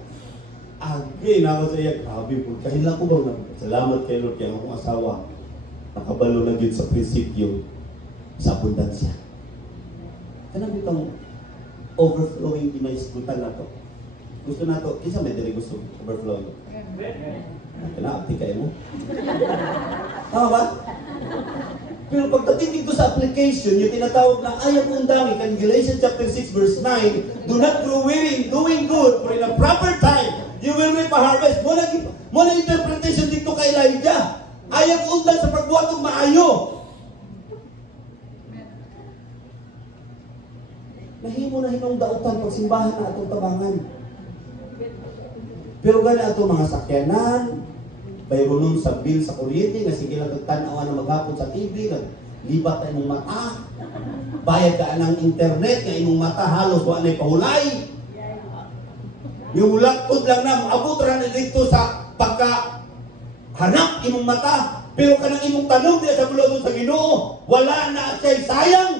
Agay na ako sa iya. Grabe po. Kahila ko ba na? Salamat kay Lord. Kaya akong asawa. Nakabalo na yun sa prinsipyo sa abundansya. Kanang itong overflowing ginaiskutan na to. Gusto na to. Isa may dali gusto overflowing. Kanaapti kayo mo. Tama ba? Pero pagdating dito sa application, yung tinatawag na ayaw undangin, kan Galatians chapter 6 verse 9, do not grow weary in doing good, for in a proper time, you will reap a harvest. Muna interpretation dito kay Elijah. Ayaw undang sa pagbuhat ng maayo. Nahimo na hinong dautan pagsimbahan na atong tabangan. Pero gani ato mga sakyanan, bayronon sa bill sa kuryente, nga sige lang tanaw na maghapon sa TV, libat na imong mata, bayad ka ng internet, nga imong mata halos wala na'y pahulay. Yung lakod lang na, abot ra na dito sa pagka-hanap imong mata, pero kanang imong tanong diya sa bulong sa Ginoo, wala na siya'y sayang.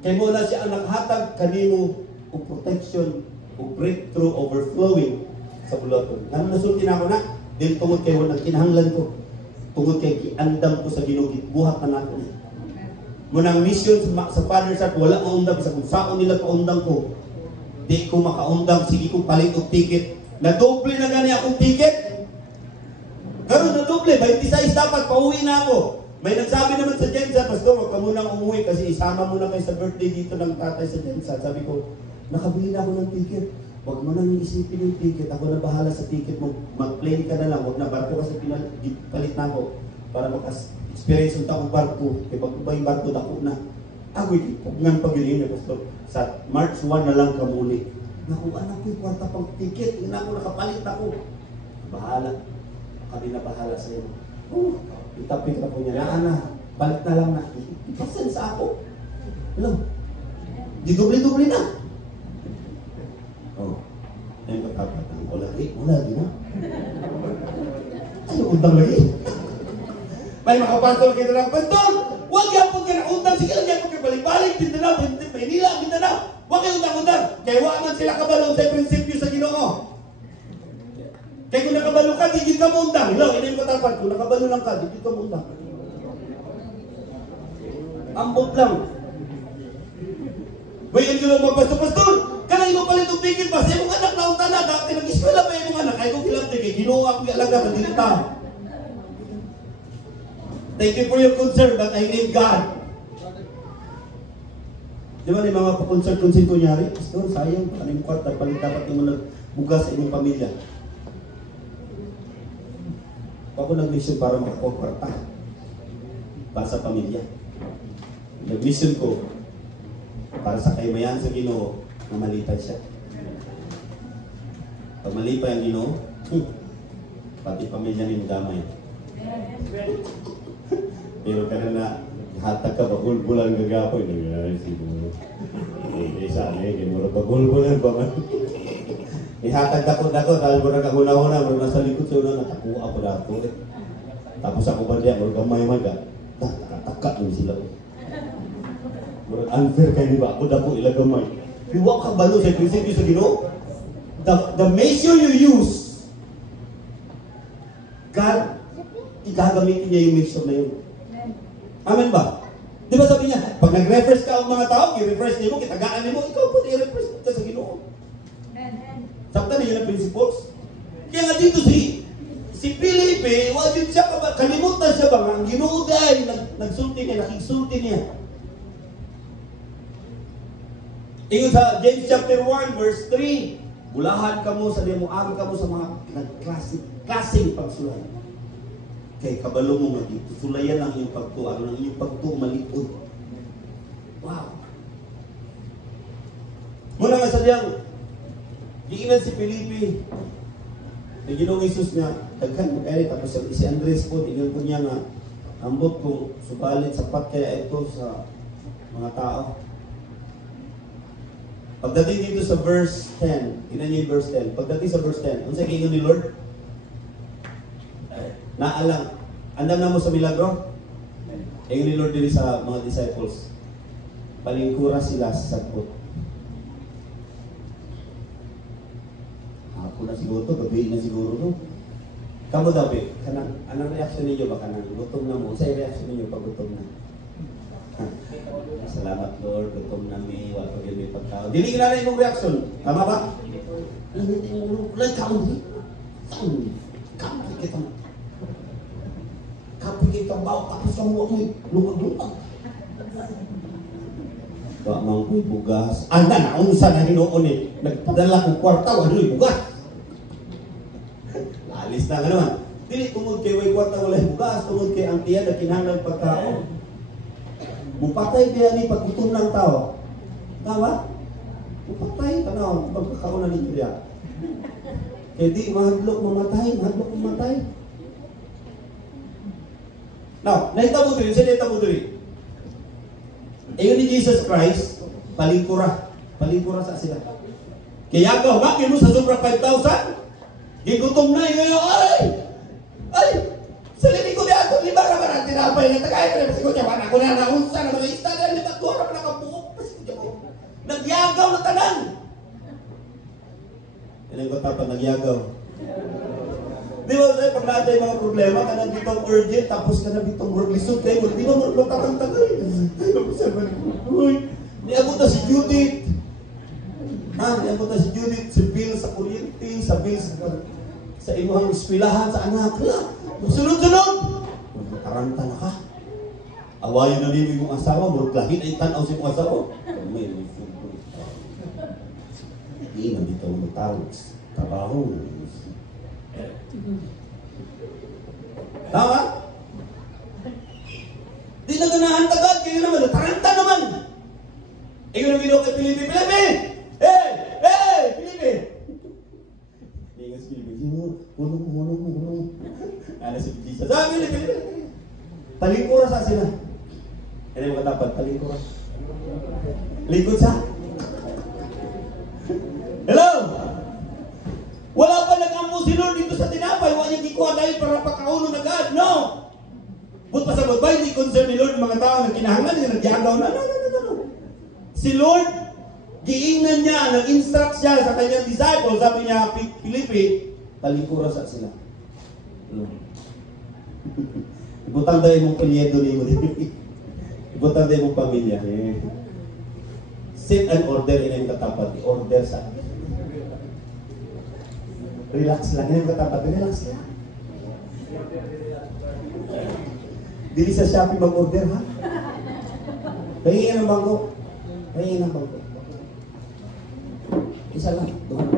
Kaya mo na siya ang nakahatag kanimo o protection o breakthrough overflowing sa bulaton. Ano nasulti na ako na? Dahil tungod kayo ng kinahanglan ko. Tungod kayo kiandam ko sa ginugit. Buhat na natin. Munang mission sa Father's Heart, wala maundang. Isa kung saan nila paundang ko. Di ko makaundang. Sige ko palit og ticket. Nadoble na gani akong ticket. Karon nadoble. 26 dapat. Pauwi na ako. May nagsabi naman sa Jensa, Pastor, huwag ka munang umuwi kasi isama mo na kayo sa birthday dito ng tatay sa Jensa. Sabi ko, nakabili na ako ng ticket. Huwag mo nang isipin yung ticket. Ako na bahala sa ticket mo. Mag-plane ka na lang. Huwag na barko kasi palit na ako. Para makas-experience yung taong barko. Kaya pag ba yung barko, dako na. Ako ngan pag-ilin na, Pastor. Sa March 1 na lang kamuli. Naku, anak ko yung kwarta pang ticket. Hindi na ako nakapalit ako. Bahala. Kami na bahala sa iyo. Itapit na po niya. Na, balik na lang na. Ikasan sa ako. Alam, di doble-doble na. Oh, ayun kakapatan. Wala di na. Ay, undang lagi. May makapasol kita ng Pastor, huwag yapon ka na undang. Sige lang yapon ka balik-balik. Mindanao, Manila, Mindanao. Huwag kayo undang-undang. Kaya waman sila kabalong sa prinsipyo sa Ginoo. Kaya kung nakabalo ka, di ka mo undang. Hello, hindi mo katapat. Kung nakabalo lang ka, di ka mo undang. Ambot lang. Bayan ko lang magpastor-pastor. Kanang imo palit og ticket ba? Sa imong anak na unta na. Dati nag-eskwela pa imong anak. Ay kong kilabti kay Ginoo ako alaga ng dilita. Thank you for your concern, but I need God. Di ba, mga pa-concern ko nyari? Pastor, sayang, anong kwarta, palit dapat yung nagbugas sa inyong pamilya. Ako nag-mission para makakuha kwarta para sa pamilya. Nag-mission ko para sa kaymayan sa Ginoo na malipay siya. Pag malipay ang Ginoo, pati pamilya ni damay. Pero kana na hatag ka bagulbulan gagapoy na siguro. Isa ni mura bagulbulan pa man. Ihatag dako dahil mura ka huna-huna mura nasa likod sa una nakakuha ako dako. Tapos ako ba diya mura gamay maga. Taka ni sila. Mura unfair kay di ba ako dako ila gamay. Piwa ka balo sa prinsipyo sa Ginoo. The measure you use, God, igagamitin niya yung measure na yun. Amen ba? Di ba sabi niya, pag nag-refresh ka ang mga tao, i-refresh niyo mo, kitagaan niyo mo, ikaw po i-refresh ka sa Ginoo. Sakta niya ng principles. Kaya nga dito si Felipe, wajib siya kalimutan siya ba? Ang Ginoo dahil nagsulti niya, nakigsulti niya. Ingon sa James chapter 1 verse 3, bulahan ka mo sa demo, aga ka mo sa mga klaseng pagsulay. Kay kabalo mo nga dito, sulayan ang iyong pagtuwa, ang iyong pagtuwa malikod. Wow! Muna nga sa diyang, giinan si Felipe, ang Ginoong Isus nga, daghan mo kayo, tapos si Andres po, tingnan ko niya nga, ambot ko, subalit sapat kaya ito sa mga tao. Pagdating dito sa verse 10, tingnan niyo yung verse 10, pagdating sa verse 10, ano sa kingon ni Lord? Naalang, andam na mo sa milagro? Ayun ni Lord din sa mga disciples. Palingkura sila sa sagbot. Hapon na siguro to, gabi na siguro to. Kamu daw, anong reaction ninyo ba kanang gutom na mo? Sa'yo reaction ninyo pag gutom na? Salamat Lord, gutom na mi, wala pa may pagkaon. Dili ka na yung reaction. Tama ba? Like kaon, kaon kita. Kapag kita bawa tapos ang huwag mo'y lumag-lumag. Baka ko'y bugas. Anda na, unsa na hinoon eh. Nagpadala kong kwarta, walo'y bugas. Alis na ka naman. Dili, tungod kay way kwarta, wala'y bugas. Tungod kay ang tiyan na kinahanglan pagkaon. Mupatay kaya ni pagkutom ng tao. Tama? Mupatay ka na, pagkakaon na ninyo diya. Kaya di, mahadlok mamatay. Now, nahitabo diri, sino nahitabo diri? Ayun ni Jesus Christ, palingkura sa sila. Kaya ka, humakin mo sa sobra 5,000? Gigutom na yun, ay! Sa linig ko niya ako, lima naman ang tinapay na tagay ka na pasiko niya, ako na naunsa na mga istada, lima ko na nakabuok, pasiko niya ko. Nagyagaw na tanan! Yan ang katapan, nagyagaw. Di ba sa'yo, pag natin yung mga problema, ka na bitong urgent, tapos ka na bitong lisod kayo, di ba marunong tatang-tagay? Niabot na si Judith. Niabot na si Judith, si Bill sa kuryente, sa Bill sa imuhang eskwelahan, sa anak. Sunod-sunod! Taranta na ka. Awayin na nilo yung asawa, murag lahit ay tanaw sa yung asawa. May sunod. Hindi na dito matawag. Trabaho. Tama? Di na ganahan tagad, kayo naman, taranta naman! Ikaw na ginawa kay Felipe, Felipe! Ingat si Felipe, hulong. Ano si Jesus? Felipe! Palingkura sa sila. Ano yung katapat? Palingkura. Likod sa. Hello! Wala pa nag-ampo si Lord dito sa tinapay. Wala niya gikuha dahil para pakauno na God. No! But pa sa babay, hindi concern ni Lord mga tao na kinahanglan niya, nagyagaw na. No. Si Lord, giingnan niya, nag-instruct siya sa kanyang disciple, sabi niya, Felipe, palingkura sa sila. No. Ibutang tayo mong pilyedo ni mo. Ibutang tayo mong pamilya. Set an order in yung katapat. I-order sa relax lang yung katapat. Relax lang. Dili sa Shopee mag-order, ha? Pahingin ang bangko. Pahingin ang bangko. Isa lang. Doon.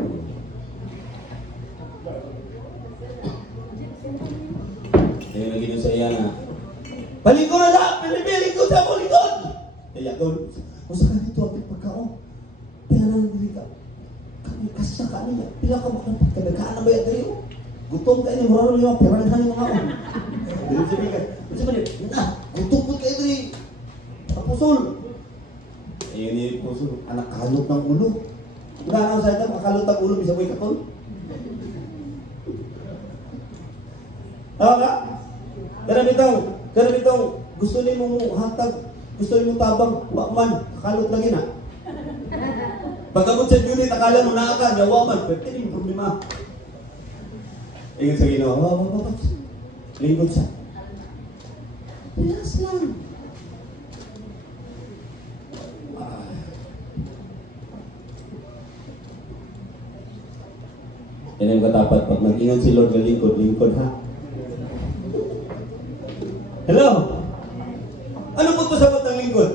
Kaya lagi doon sa iya na, palikod na na! Palikod sa ako, likod! Kaya doon, o sa kanito, apit pagkaon. Kaya na nang dili ka. Kasya ka niya. Pila ka makapat ka. Nagkaan na ba yan tayo? Gutom ka niya. Marano niya. Piranghan yung mga ako. Dili sabi ka. Dili sabi ka. Gutom po kayo tayo. Kapusol. Ayun yung pusol. Anak kalot ng ulo. Kung na sa ito, makalot ng ulo. Bisa ko ikatol. Tama ka? Karabitong, gusto niyo mong hatag, gusto niyo mong tabang, wakman, kakalot lagi na. Pagkabot sa unit, akala mo na ka, yawaman, pero hindi yung problema. Ayun sa ginawa, lingkod siya. Relax lang. Yan yung katapat, pag mag-ingon si Lord na lingkod ha? Hello? Ano po ito sapat ng lingkod?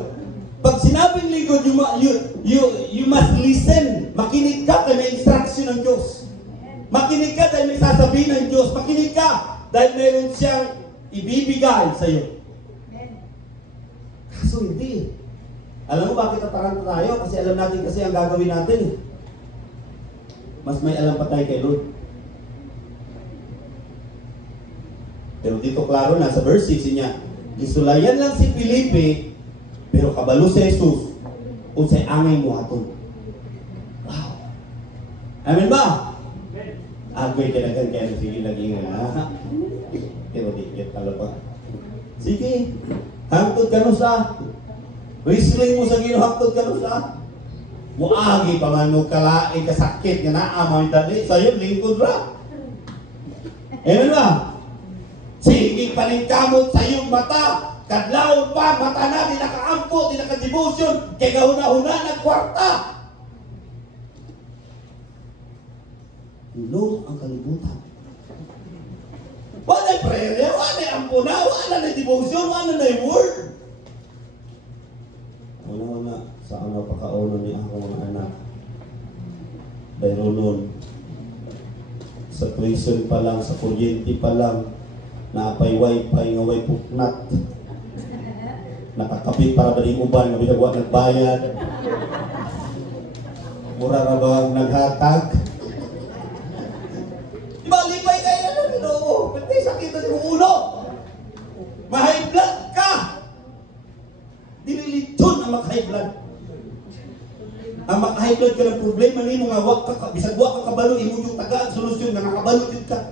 Pag sinabing lingkod, you must listen. Makinig ka dahil may instruction ng Diyos. Makinig ka dahil may sasabihin ng Diyos. Makinig ka dahil mayroon siyang ibibigay sa iyo. Kaso hindi. Alam mo bakit tataranta tayo? Kasi alam natin kasi ang gagawin natin. Mas may alam pa tayo kay Lord. Pero dito klaro na sa verse 6 niya, isulayan lang si Felipe, pero kabalo si Jesus, o sa angay mo aton. Wow! Amen ba? Agoy kinagan kaya sige lagi nga. Pero dikit talo pa. Sige, hangtod ka no sa. Wrestling mo sa Ginoo, hangtod ka no sa. Muagi pa man mo kalain kasakit nga naa mo dali sayo lingkod ra. Amen ba? Sige paningkamot sa iyong mata. Kadlaw pa, mata na, di nakaampo, di nakadibusyon, kay gahuna-huna ng kwarta. Hulong ang kalibutan. Wala prayer, wala ampo na, wala na devotion, wala na yung word. Una-una, sa ang napakauno ni ako mga anak. Dahil nun, sa prison pa lang, sa kuryente pa lang, napay wifi nga way puknat. Nakakapit para ba yung uban nga binagawa nagbayad. Mura na ba ang naghatag? Diba, lipay kayo na Ginoo. Pwede sakit sa ulo. Ma-high blood ka. Dililitun ang maka-high blood. Ang maka-high blood ka ng problema ni mo nga wak ka, bisag wak ka kabalo, imo yung taga ang solusyon nga nakabalo yun ka.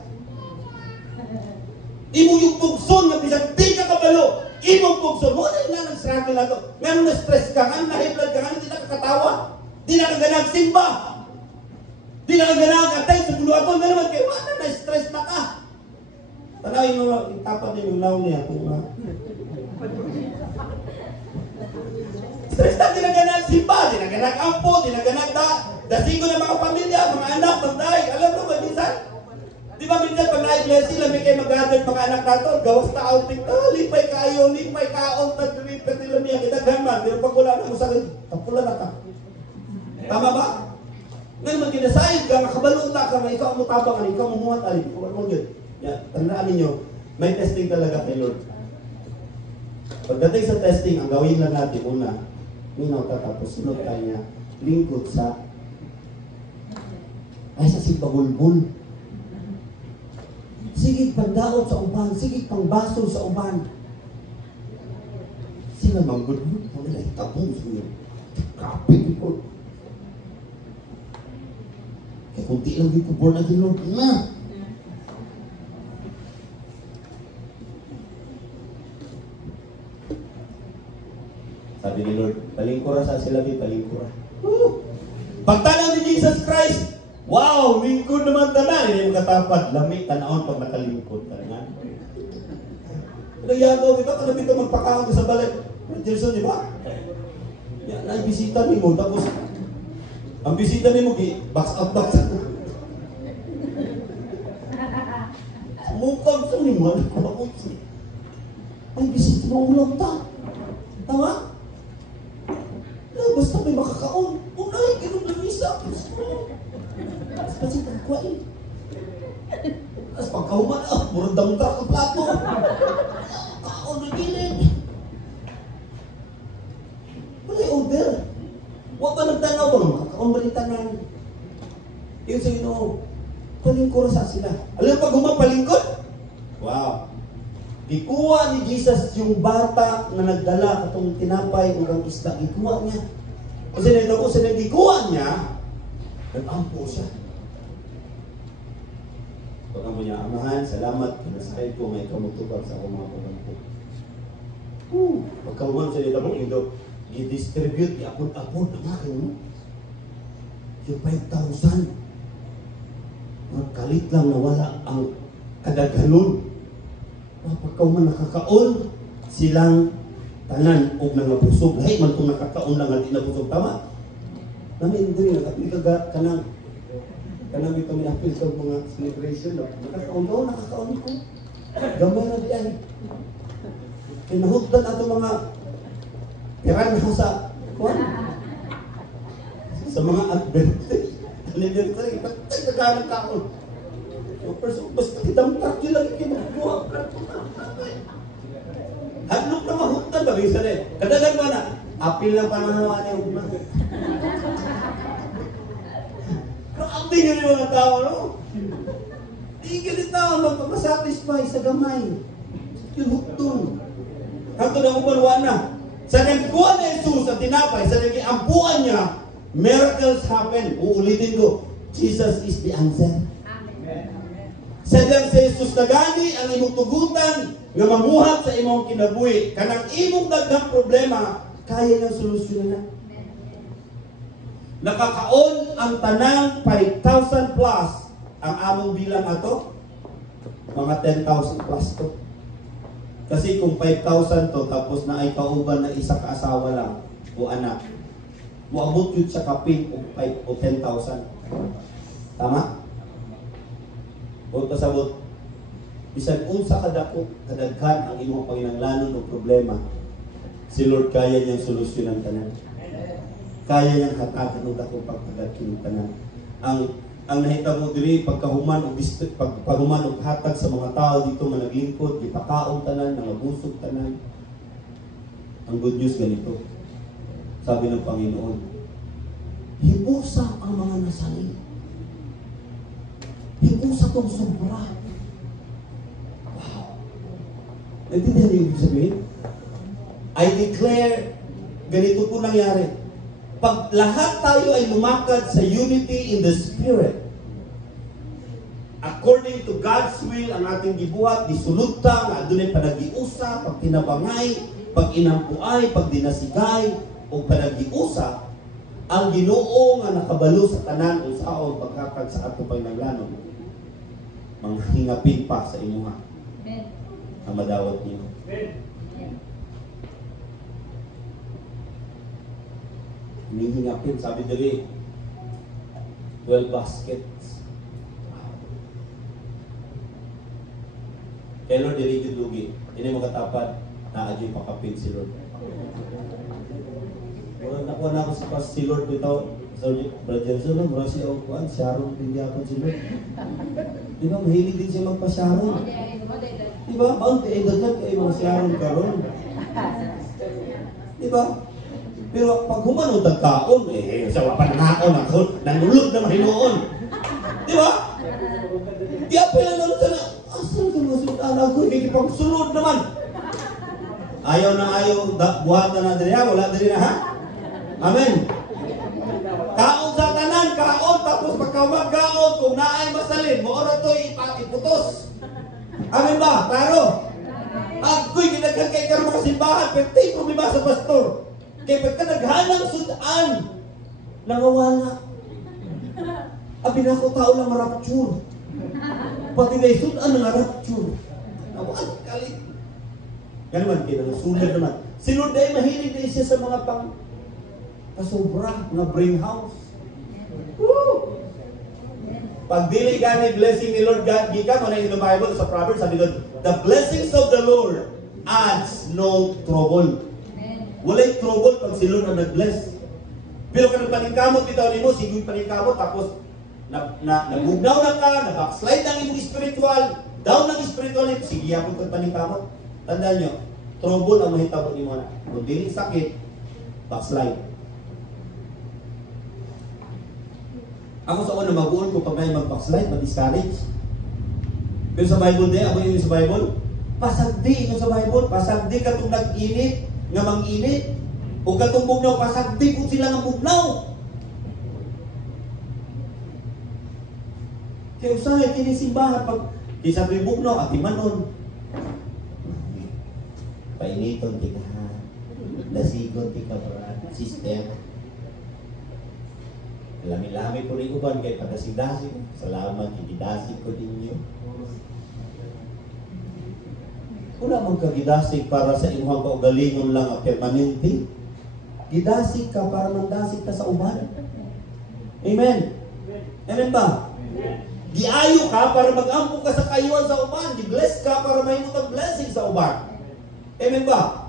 Imo yung tugson nga bisag di ka kabalo. Imong pugson, mo na yung struggle na ito. Meron na stress ka, nga na-high blood ka, nga hindi na kakatawa. Di na kaganag simba. Di na kaganag atay sa buluaton. Nga naman kayo, wala na stress na ka. Tanawin mo, itapat niyo yung law niya. Stress na, di na ganag simba, di na ganag ampo, di na ganag dasigo ng mga pamilya, mga anak, magdaig. Alam mo ba, minsan? Di ba minsan pag na-blessing lang may kayo mag-gather mga anak nato, gawas na outing, lipay kayo, lipay kaon, tag-lipay nila niya, kitagaman, pero pag wala na mo sa akin, tapula na ka. Tama ba? Ngayon mag-kinasayid ka, makabalunta ka, ikaw ang mutabang, ikaw ang muhat, ikaw ang yun. Tandaan ninyo, may testing talaga kay Lord. Pagdating sa testing, ang gawin lang natin, una, minaw ka, tapos sunod tayo niya, lingkod sa, ay sa sipagulbul. Sige pandaot sa uban, sige pangbaso sa uban. Sila manggod mo, wala itabong sa iyo. Kapit ko. Kaya kung di lang dito, born again Lord na. Sabi ni Lord, palingkura sa sila, palingkura. Pagtanaw ni Jesus Christ, wow, lingkod naman tanan. Hindi mo katapat. Lamig, tanaon pag nakalingkod. Tarangan. Ano yagaw ito? Kanabit ito magpakaon sa balik. Jason, di ba? Yan, ay bisita ni mo, tapos, ang bisita ni mo, box out. Mukha sa ni mo, ay bisita mo ulang ta. Tama? Basta may makakaon. Unay, ganun na misa. Mas pasita ko eh. As pagkahuman, murang damdra ka plato. Kaon na gilid. Wala'y order. Huwag ba nagtanaw ba? Makakaon ba rin tanan? Yun sa Ginoo, palingkura sa sila. Alam pag humapalingkod? Wow. Gikuha ni Jesus yung bata na nagdala katong tinapay o ang isda. Gikuha niya. Kasi nito ko sa nagikuha niya, nag-ampo siya. Pag mo niya, Amahan, salamat. Kinasakay ko, may kamutubag sa akong mga pagkampo. Pagkahuman sa nito mo, i-distribute, i-apod-apod ang akin. Yung 5,000. Magkalit lang na wala ang kadaghanon. Pagkahuman nakakaon, silang tanan o mga busog. Lahat man itong nakakaon lang at di na busog. Tama? Namin din, nag-apil ka kanang ito may apil sa mga celebration. Nakakaon daw, nakakaon ko. Gamay na diyan. Kinahugdan ato mga piranha sa mga adventist. Anniversary, patay nagkaroon kaon. Yung person, basta kitamtak yun lang kinukuha. Hadlok na mahugdan ba? Bisa rin. Kadagan ba na? Apil lang panahawa niya hugdan. Grabe yun yung mga tao, no? Di ganit tao magpapasatisfy sa gamay. Yung hugtong. Kanto na umalwa na. Sa nagkuha na Jesus at tinapay, sa nag-ampuan niya, miracles happen. Uulitin ko, Jesus is the answer. Amen. Sa diyang sa Jesus na gani ang imong tugutan nga mamuhat sa imong kinabuhi. Kanang imong daghang problema, kaya ng solusyon na. Nakakaon ang tanang 5,000 plus ang among bilang ato, mga 10,000 plus to. Kasi kung 5,000 to, tapos na ay kauban na isa ka-asawa lang o anak, muabot yun sa kapit o 5 o 10,000. Tama? O pasabot, bisan unsa kadako kadaghan ang imong panginahanglanon o problema, si Lord kaya niyang solusyonan tanan. Kaya niyang hatagan og dakong pagpadakin tanan. Ang nahitabo diri pagkahuman og pagpahuman og hatag sa mga tao dito nga naglingkod, gipakaon tanan, nangabusog tanan. Ang good news ganito. Sabi ng Panginoon, hibusa ang mga nasaling. Hibusa tong sobra. Wow. Naintindihan niyo ibig sabihin? I declare, ganito po nangyari. Pag lahat tayo ay lumakad sa unity in the Spirit, according to God's will, ang ating gibuhat, disulutta, nga adunay panagiusa, pag tinabangay, pag inampuay, pag dinasigay, o panagiusa, ang Ginoo nga nakabalo sa tanan o saon paghatag sa ato pangnaglanon, manghingapin pa sa imuha. Amen. Ang madawat niyo. Amen. Hingapin, sabi dali, 12 baskets. Wow. Kaya Lord, dirigid lugi. Hindi mo katapat, naadyo pakapin si Lord. Nakuha na ako si Lord dito. Sabi, Brother Zul, mura siya o kuhan, Sharon, hindi ako si Lord. Di ba, mahilig din siya magpa-Sharon. Di ba, baunti, edad lang kayo mga Sharon karon. Di ba? Pero pag humanod ang kaon, sa wapanangaon ako, nanulog na mahinoon. Di ba? Di apa yung nanulog ka na, asan ka masundan ako, ikipagsunod naman. Ayaw na ayaw, buhatan na din ha, wala din na ha? Amen. Kaon sa tanan, kaon, tapos pagka magkaon, kung naay masalin, maura to iputos. Amen ba? Klaro? Ako'y ginaghan kay karong mga simbahan, pero tayo problema sa pastor. Kaya pagka naghanang sudan, nangawala. Abi na ako tao lang marapture. Pati na sudan ng rapture. Nawala kalit. Yan naman, kaya nasulat naman. Si Lord ay mahilig din siya sa mga Pasobra, nga bring house. Woo! Pag dili gani blessing ni Lord God, gikan mo na in the Bible sa Proverbs, sabi doon, the blessings of the Lord adds no trouble. Walay trouble pag si Lord ang nag-bless. Pero kung paningkamot bitaw nimo, sige paningkamot tapos nabugnaw na ka, na-backslide ang imong spiritual, down ang spiritual, sige yapon kag paningkamot. Tandaan nyo, trouble ang mahitabo nimo na. Kung dili sakit, backslide. Ako sa una mag-uon ko pag may mag-backslide, mag-discourage. Pero sa Bible din, ako yun sa Bible, pasagdi yun sa Bible, pasagdi katong nag-init, nga mang-init, o katong bugnaw, pasagdi kung sila nga bugnaw. Kaya usahay, kinisimbahan, pag isabi bugnaw, at imanon. Painiton, tika ha. Lasigon, tika para, sister. Lami-lami ko rin uban kay padasi-dasi. Salamat, ikidasi ko ninyo. Wala mong kagidasig para sa imuhang kaugalingon lang ang permanente. Gidasig ka para mandasig ka sa uban. Amen? Amen ba? Giayo ka para mag-ampo ka sa kayuan sa uban. Gi-bless ka para mahimot ang blessing sa uban. Amen ba?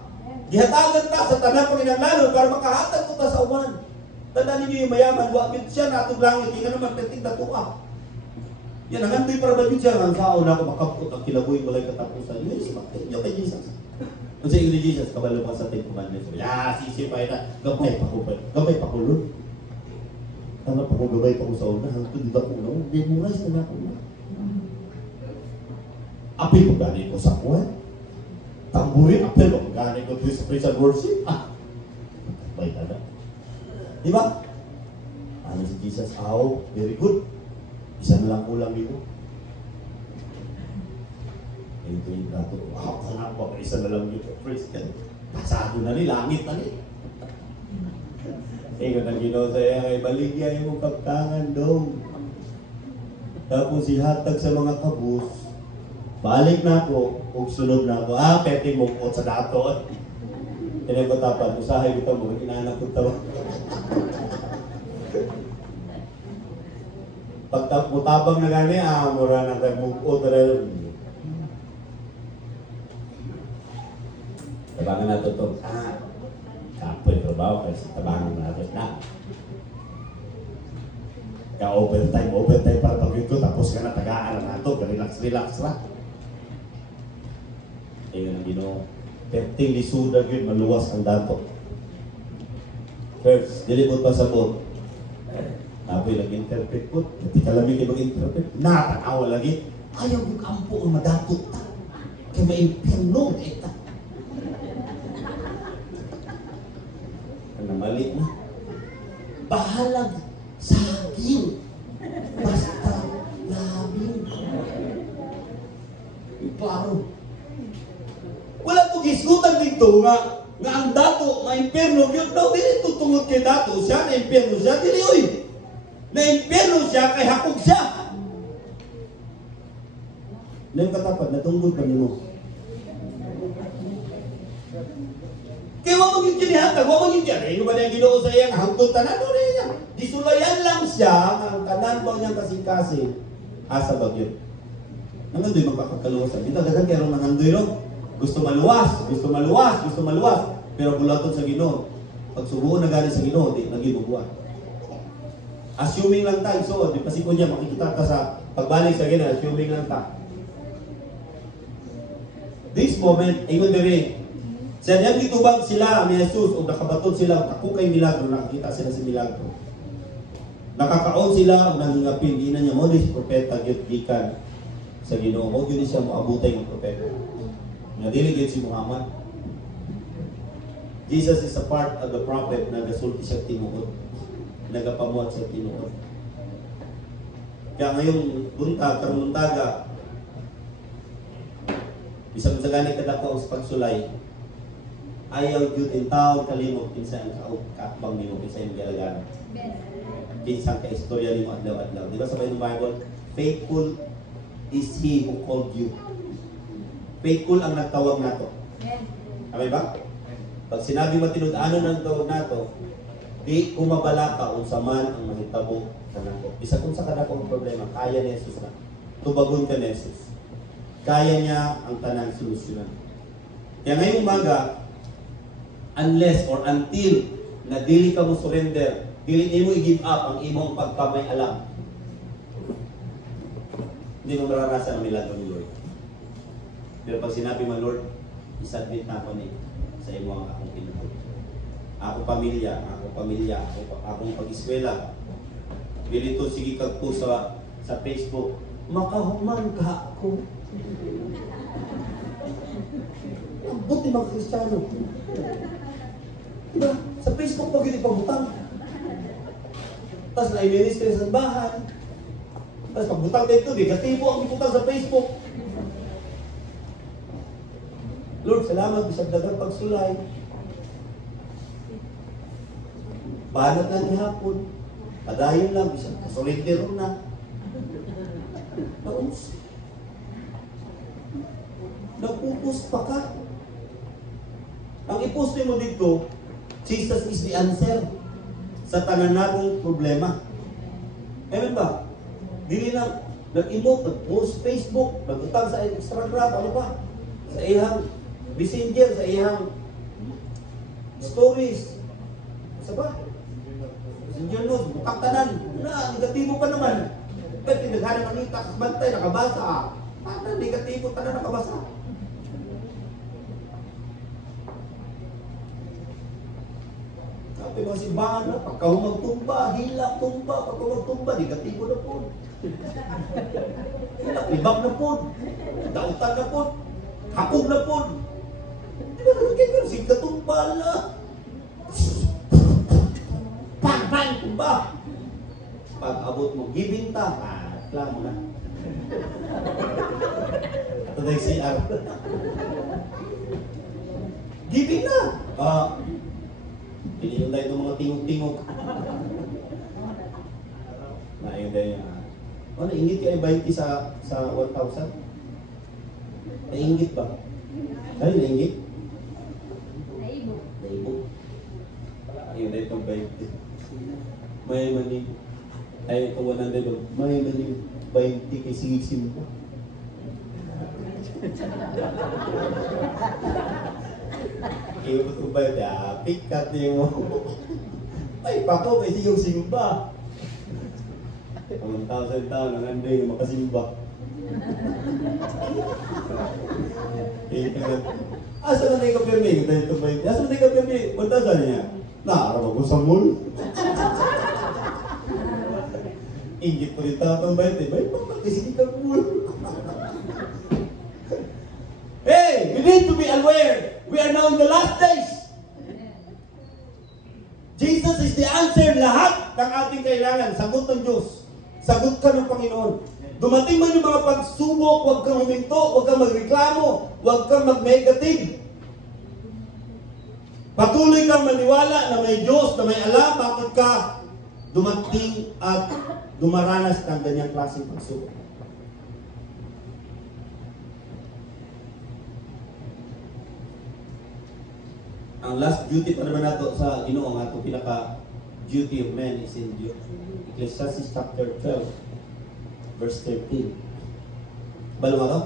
Gihatagan ka sa tanang Panginoon para makahatag ko ka sa uban. Tandaan ninyo yung mayaman, wapit siya na itong langit, hindi nga naman peting na tuwa. Yan, ang handoy para ba yun siya, ang sao na ako makapot, ang kilaboy, walay katapusan. Yun, sumakit nyo kay Jesus. Kung sa inyo ni Jesus, kabalo pa sa 10 commandments. Sisipay na, gabay pa ko, gabay pa ko, Lord. Tama pa ko, gabay pa ko sa una, hanggang hindi ba ko, no? Memorize na ako na. Apil mo gani ko sa kuwan. Tamburin, apil mo gani ko sa praise and worship. Bay na. Di ba? Ano si Jesus? Very good. Isa na lang kulang dito. Ito yung dato. Sana pa, isa na lang dito. Praise God. Pasado na ni, langit na ni. Kung ang Ginoo sa'yo, ay baligya yung kaptangan dong. Tapos ihatag sa mga kabus. Balik na ako, kung sunod na ako. Pwede mo po sa dato. Kaya ko tapat, usahay ko mo, inanak ko tawa. Pag mutabang na gani, mura na nag-move-o talaga. Tabangan na ito. Kapoy trabaho kasi tabangan na natin na. Overtime para pag-ito, tapos ka na tagaan na ito, relax lang. Ayun ang Ginoo. Perting lisuda yun, maluwas ang dato. First, dilipot pa sa boat. Apoy nag-interpret po. Hindi ka lamig kayo mag-interpret. Natanawa lagi. Ayaw yung kampo ang madatot ta. Kaya may impyerno. Ano mali na. Bahalag sa akin. Basta lamin. Klaro. Wala po gisgutan dito nga ang dato, nga impyerno, yun daw, dili tutungod kay dato siya, na impyerno siya, dili oy. Na impyerno siya, kay hakog siya. Na yung katapat, natungod pa niyo. Kaya wag mong yung kinihatag, wag mong yung dyan. Ano ba na yung Ginoo sa iyang hangtod tanan? Ano rin niya? Disulayan lang siya, ang tanan ba niyang kasing-kasing, asa bagyo. Nangandoy magkakakaluwasan. Dito, dagan kayo nangandoy ron. Gusto maluwas. Pero bulaton sa Ginoo. Pag subuon na gani sa Ginoo, di nagibubuan. Assuming lang tayo. So, di pa si Kunya, makikita ka sa pagbalik sa Ginoo, assuming lang tayo. This moment, ingon diri. Sa diyang gitubag sila ni Jesus, o nakabaton sila, kakukay milagro, nakakita sila sa milagro. Nakakaon sila, o nangingapin, di na niya mo, di propeta, gikan sa Ginoo. Mo, yun siya moabutay ng propeta. Nadiligid si Muhammad. Jesus is a part of the prophet na gasulti siya tinuod. Nagapamuat siya tinuod. Kaya ngayong buntag, karuntaga, bisag sa ganit kadako ang pagsulay, ayaw yun in tao kalimot, kinsa ang kaatbang nimo, kinsa yung galagana. Kinsa ka istorya nimo adlaw-adlaw. Di ba sa Bible, faithful is He who called you. Faithful ang nagtawag nato. Amen ba? Pag sinabi matinud-ano ng tawag nato, Di kumabala ka unsa man ang mahitabo kanako. Bisag unsa kanako ang problema, kaya ni Jesus na. Tubagon ka ni Jesus. Kaya niya ang tanang solusyonan. Kaya ngayong umaga, unless or until na dili ka mo surrender, dili mo i-give up ang imong pagkamay alam, hindi mo maranasan ang milagro ni Lord. Pero pag sinabi mo, Lord, isubmit na ako ni sa imo ang akong pinuto. Akong pamilya, akong pag-eskwela. Bilito, sige kag po sa Facebook, makahuman ka ako. Ang buti mga Kristiyano. Diba? Sa Facebook pag yun ipabutang. Tapos na-ministry sa bahan. Tapos pagbutang dito, negatibo ang ibutang sa Facebook. Lord, salamat bisag dagang pagsulay. Banat lang ihapon. Padayon lang, bisag kasolidero na. Naunsi. Nagpupus pa ka. Ang i-post mo dito, Jesus is the answer sa tanan natong problema. Amen ba? Dili na nag-emote, nag-post Facebook, nag-utang sa Instagram, ano pa? Sa iyang Messenger, sa iyang stories. Sa ba? Messenger notes, bukang tanan. Na, negatibo pa naman. Pero tinaghanang ang itak, bantay, nakabasa. Paano, negatibo, tanan nakabasa. Sabi mga simbahan na, pagka humagtumba, hilak tumba, pagka humagtumba, negatibo na po. Hilak, libak na po. Dautan na po. Hakog na po. Di ba naman kayo, sige tumba na. Pag-bang tumba. Pag abot mo, giving ta, lang mo na. Ito na yung CR. Giving na. Piliyon tayo itong mga tingog-tingog. Naayun tayo yung nainggit kayo 20 sa 1,000? Nainggit ba? Ano nainggit? Naibo. Naibo. Ayun tayo itong 20. May maning. Ayun itong 100. May maning 20 kay sigisim ko. Iwot ko ba yun? Pikat niyo mo. Ay, pa ko, may siyong simba. 1,000 taon, nanganday na makasimba. Asa na tayo kapirmi? Asa na tayo kapirmi? 1,000 niya? Naaraw ako sa mall. Ingit ko rin tapang bayad eh. Bayad pa kasi ka mall. Hey, you need to be aware. We are now in the last days. Jesus is the answer. Lahat ng ating kailangan. Sagot ng Diyos. Sagot ka ng Panginoon. Dumating man yung mga pagsubok, huwag kang huminto, huwag kang magreklamo, huwag kang mag-negative. Patuloy kang maniwala na may Diyos, na may alam, bakit ka dumating at dumaranas ng ganyang klaseng pagsubok. Ang last duty pa naman nato sa Ginoo nga itong pinaka duty of man is in Ecclesiastes chapter 12 verse 13. Balo nga to?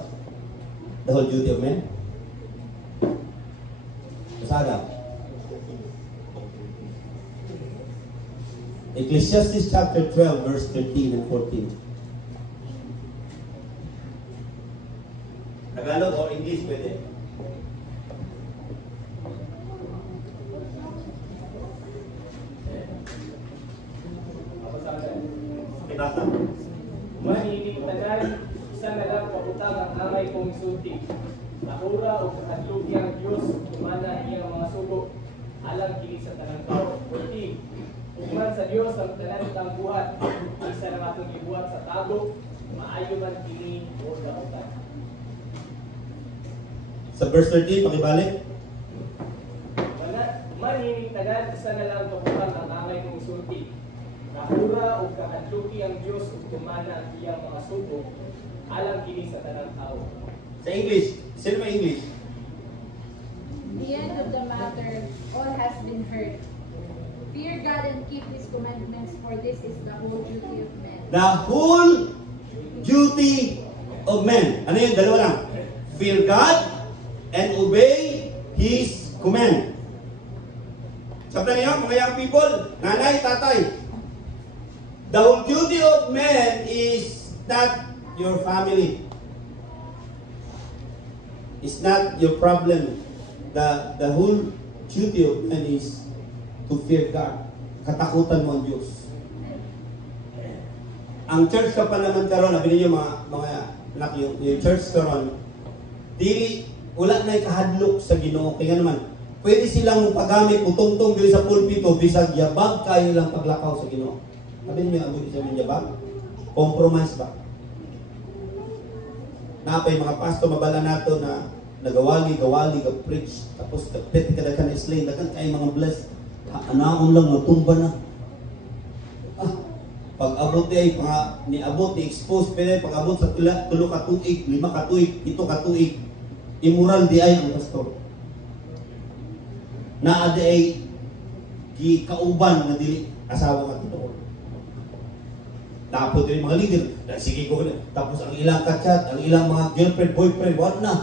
The whole duty of man? Masaga. Ecclesiastes chapter 12 verse 13 and 14. Tagalog or English pwede? Maninig tanan, isa na lang pabutang ang amay kong isulti. Nakura o katlugi ang Diyos, kumana iyang mga sugo, alang kini sa tanang tao. 14. Ugman sa Diyos ang tanan ng buhat, isa na atong ibuhat sa tago, maayo man kini o dautan. Sa verse 13, pakibalik. Maninig tanan, isa na lang pabutang ang amay kong isulti. Nakura o kahadluki ang Diyos ug kumana ang iyang mga sugo, alang kini sa tanang tao. Sa English, sino may English? The end of the matter, all has been heard. Fear God God and keep His commandments, for this is the whole duty of men. The whole duty of men. Ano yun? Dalawa lang. Fear God and obey His command. Sabi niyo, mga young people, nanay, tatay, the whole duty of men is not your family. It's not your problem. The whole duty of man is to fear God. Katakutan mo ang Diyos. Ang church ka pa naman karon, sabi niyo mga anak, yung church karon, dili wala na ikahadlok sa Ginoo. Kaya naman, pwede silang pagamit utong-tong dili sa pulpito bisag yabag kayo lang paglakaw sa Ginoo. Sabi niyo, ang buti sa mga yabag, compromise ba? Napay mga pastor mabala nato na nagawali, ga-preach, tapos kapit kada ka na slay, dagan kay mga bless. Anaon lang matumba na. Pag abot ay niabot, ni-expose, pero pag abot sa tulo ka tuig, 5 ka tuig, 7 ka tuig, immoral di ay ang pastor. Naa di ay gikauban na dili asawa ka tinoon. Tapos din mga leader, sige ko na. Tapos ang ilang kachat, ang ilang mga girlfriend, boyfriend, wala na.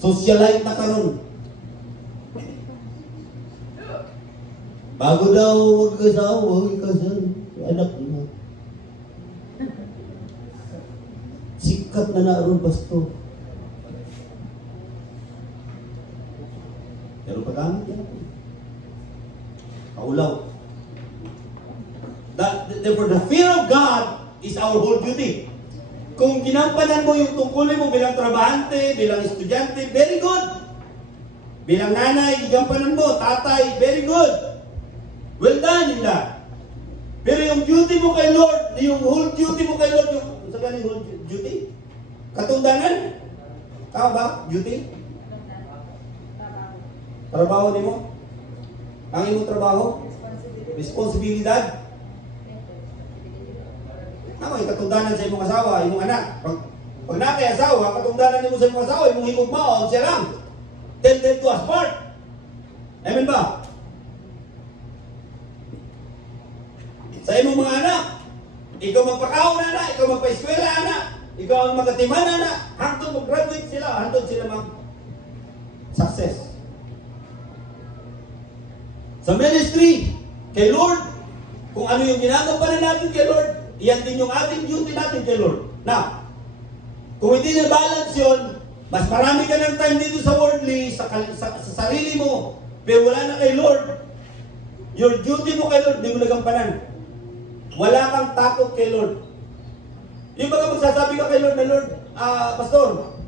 Socialite na karon. Bago daw mag-asawa, ikasal, anak mo. Sikat na naroon, pastor. Pero pag-amit yan. Kaulaw. Therefore, the fear of God is our whole duty. Kung ginampanan mo yung tungkulin mo bilang trabahante, bilang estudyante, very good. Bilang nanay, gigampanan mo, tatay, very good. Well done in that. Pero yung duty mo kay Lord, yung whole duty mo kay Lord, yung sa galing whole duty? Katungdanan? Tama ba? Duty? Trabaho ni mo? Ang imong trabaho? Responsibilidad? Ano yung katungdanan sa imong asawa, imong anak? Pag nakay asawa, katungdanan mo sa imong asawa, imong higugmaon, siya lang. Tell them to us part. Amen ba? Sa imong mga anak, ikaw magpakaon na anak, ikaw magpa-eskwela anak, ikaw ang magatiman anak, hangtod mag-graduate sila, hangtod sila mag-success. Sa ministry, kay Lord, kung ano yung ginagampanan natin kay Lord, iyan din yung ating duty natin kay Lord. Now, kung hindi na-balance yun, mas marami ka ng time dito sa worldly, sa sarili mo, pero wala na kay Lord, your duty mo kay Lord, hindi mo nagampanan. Wala kang takot kay Lord. Yung mga magsasabi ka kay Lord na Lord, Pastor,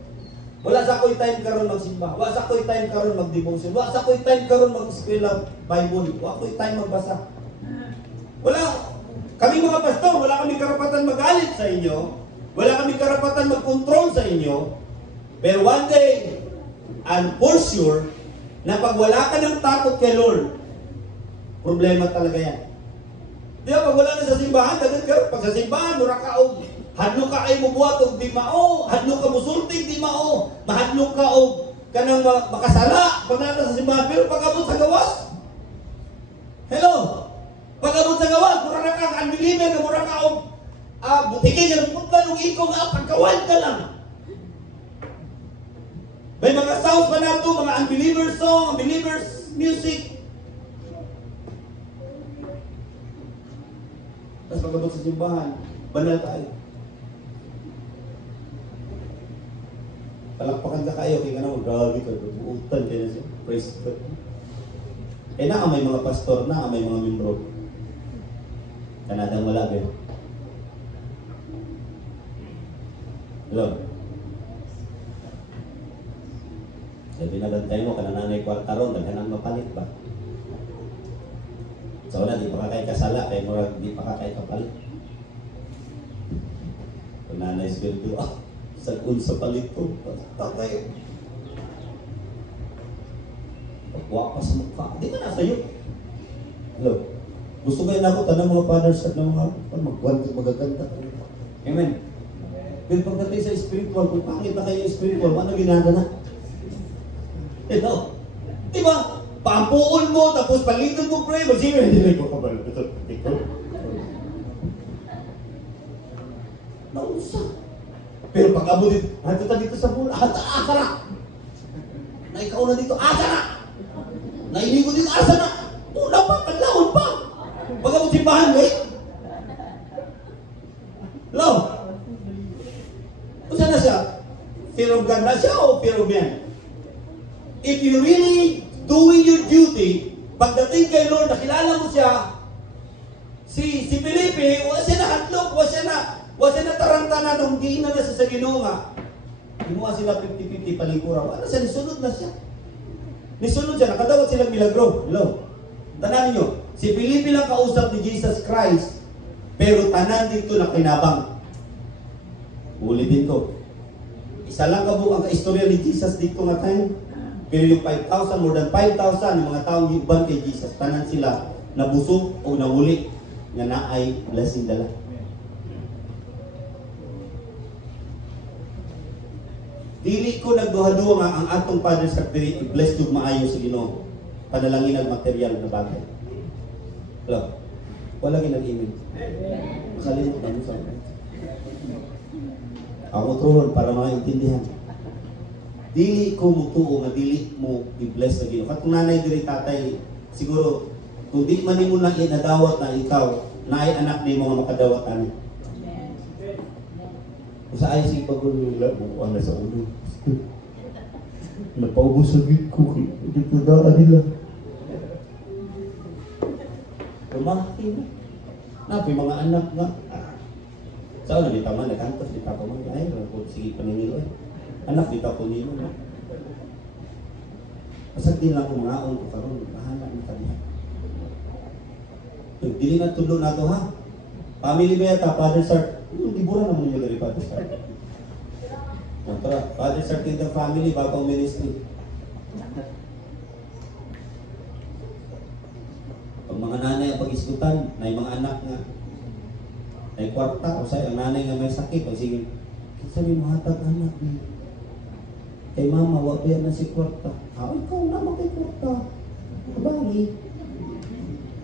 wala sa ako'y time karon magsimba, wala sa ako'y time karon mag-devotion, wala sa ako'y time karon mag-eskwela Bible, wala ako'y time magbasa. Wala. Kami mga pastor, wala kami karapatan magalit sa inyo, wala kami karapatan mag-control sa inyo, pero one day, and for sure, na pag wala ka ng takot kay Lord, problema talaga yan. Di ba, pag wala na sa simbahan, dagat ka, pag sa simbahan, mura ka o, hadlo ka ay mubuhat o di mao, hadlo ka musultig di mao, mahadlo ka o kanang makasala, pag nasa sa simbahan, pero pag abot sa gawas, hello, pag abot sa gawas, mura na kang unbeliever, na mura ka o, butikin, na punta nung ikaw nga, pagkawan ka lang. May mga sounds pa na ito, mga unbeliever song, unbelievers music. Tapos pagkabot sa simbahan, banal tayo. Palakpakan ka kayo, kaya ka naman, grabe ka, buutan kayo na siya. Praise God. Eh na may mga pastor na, may mga membro. Kanadang wala kayo. Hello? Sabi na bantay mo, kanananay kwarta ron, daghan ang mapalit ba? So na, di pa ka kay kasala, kay murag di pa ka kay kapalit. Kung nanay spirito, sagun sa palit ko, takay. Pagwapas mo ka, di ka na sa'yo. Hello? Gusto kayo na ako, tanang mga fathers at ng mga magaganda. Amen? Pero pagdating sa spiritual, kung pangit na kayo spiritual, ano ginagawa na? Hello? Diba? Paampuon mo, tapos palitan mo pray, magsige, hindi ko kabalo. Ito. Nausa. Pero pag abo dito, dito sa mula, asa na! Na ikaw na dito, asa na! Nainigo dito, asa na! Una pa, kanlaon pa! Pag abo simbahan, wait! Hello? Kung saan na siya? Fear of God na siya o fear of man? If you really doing your duty, pagdating kay Lord, nakilala mo siya, si Felipe, wala siya na hatlok, wala siya na tarantana nung giinan na sa Ginoo nga. Ginuha sila 50-50 palingkuraw. Ano siya, nisunod na siya. Nisunod siya, nakadawat silang milagro. Hello? Tanan niyo, si Felipe lang kausap ni Jesus Christ, pero tanan dito na kinabang. Ulitin ko. Isa lang kabuk ang kaistorya ni Jesus dito nga tayo. Pero yung 5,000, more than 5,000, yung mga taong iban kay Jesus, tanan sila nabusog o nanguli nga naay blessing dala. Dili ko nagduha-duha nga ang atong Father sa i-bless yung maayo sa Ginoo. Panalangin ang material na bagay. Hello? Wala ginag-email. Makalimot na mo sa akin. Ako tuhon para maintindihan. Dili ko mutuo nga dili mo i-bless sa Ginoo. Katong nanay diri tatay, siguro kung di man nimo na inadawat na ikaw, naay anak nimo nga makadawat ani. Sa ay si pagulula mo ana sa ulo. Nagpaubos sa gid ko dito daan nila. Kumahin. Napi mga anak nga. Sa una dito man nakantos dito pa man ay sige paningil ay. Anak dito ko niyo. Asal din lang kumaon ko karon bahala na kaniya. Dili na tulo na to ha. Family ba yata, Father Sir? Libura naman yung dari Father Sir. Tara, Father Sir Kingdom Family, bagong ministry. Pag mga nanay ang pag-iskutan, na yung mga anak nga, ay kwarta, o sa'yo, ang nanay nga may sakit, o sige, sabi mo hatag anak ni kay mama, wag yan na si kwarta. Ikaw naman kay kwarta. Kabangi.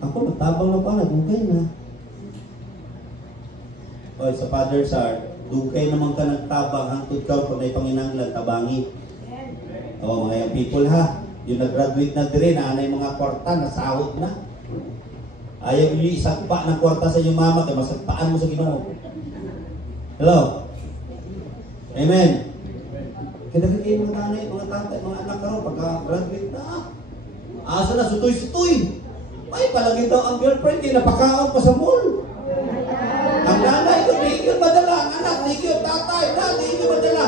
Ako, magtabang na pa, nagugay na. O, sa Father Sir, dugay naman ka nagtabang, hangtod ka, pag may panginanglan, tabangi. O, mga young people ha, yung nag-graduate na dire, na anay mga kwarta, nasahod na. Ayaw yung isagpa ng kwarta sa inyong mama, kaya masagpaan mo sa Ginoo. Hello? Amen. Kaya kayo mga nanay, mga tatay, mga anak ka rin, pagka-graduate na, asa na, sutoy-sutoy. Ay, palagi daw ang girlfriend, kaya napakaon pa sa mall. Ang nanay ko, di yun madala. Ang anak, di yun tatay, di yun madala.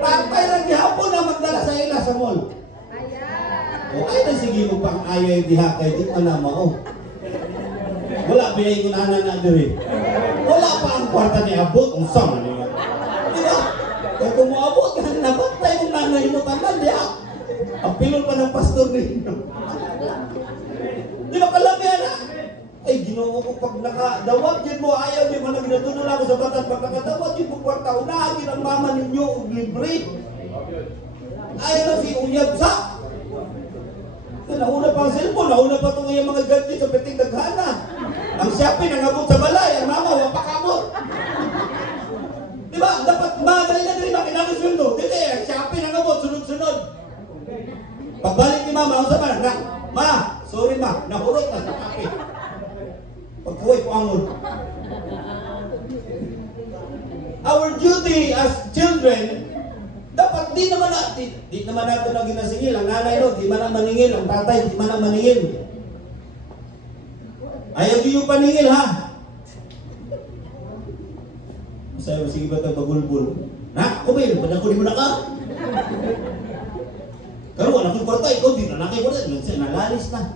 Tatay lang gihapon na magdala sa ila sa mall. O ay, sige mo pang ayaw diha kay di man na mao. Wala binay ko na diri. Wala pa ang kwarta ni abot, ang sama niya. Diba? Kaya kung moabot, nabatay yung nanay mo tanan, diha. Ang pilon pa ng pastor ninyo. Di ba kalamihan na? Ay, Ginoo ko pag nakadawat yun mo, ayaw yun mo na ginatunan ako sa batas. Pag nakadawat yun mo kwarta, unahagin ang mama ninyo, libre. Ayaw na si Uyab sa. Nauna pa ang cellphone, nauna pa itong mga gadget sa peting daghana. Ang Shopee nangabot sa balay, ang mama, wapakamot. Diba? Dapat madali na rin makinamit sweldo. Dito ang Shopee nangabot, sunod-sunod. Pagbalik ni mama, ako sa parang, ma, sorry ma, nahurot na sa Shopee. Pagkuhay po angon. Our duty as children, dapat di naman natin na ginasingil. Ang nanay no, di man na maningil. Ang tatay, di man na maningil. Ayaw di yung paningil ha. Masaya, sige ba ito bagulbul? Na, kumil, panakuli mo na ka. Pero wala kong kwarta, ikaw di na nakikwarta. Nalalis na.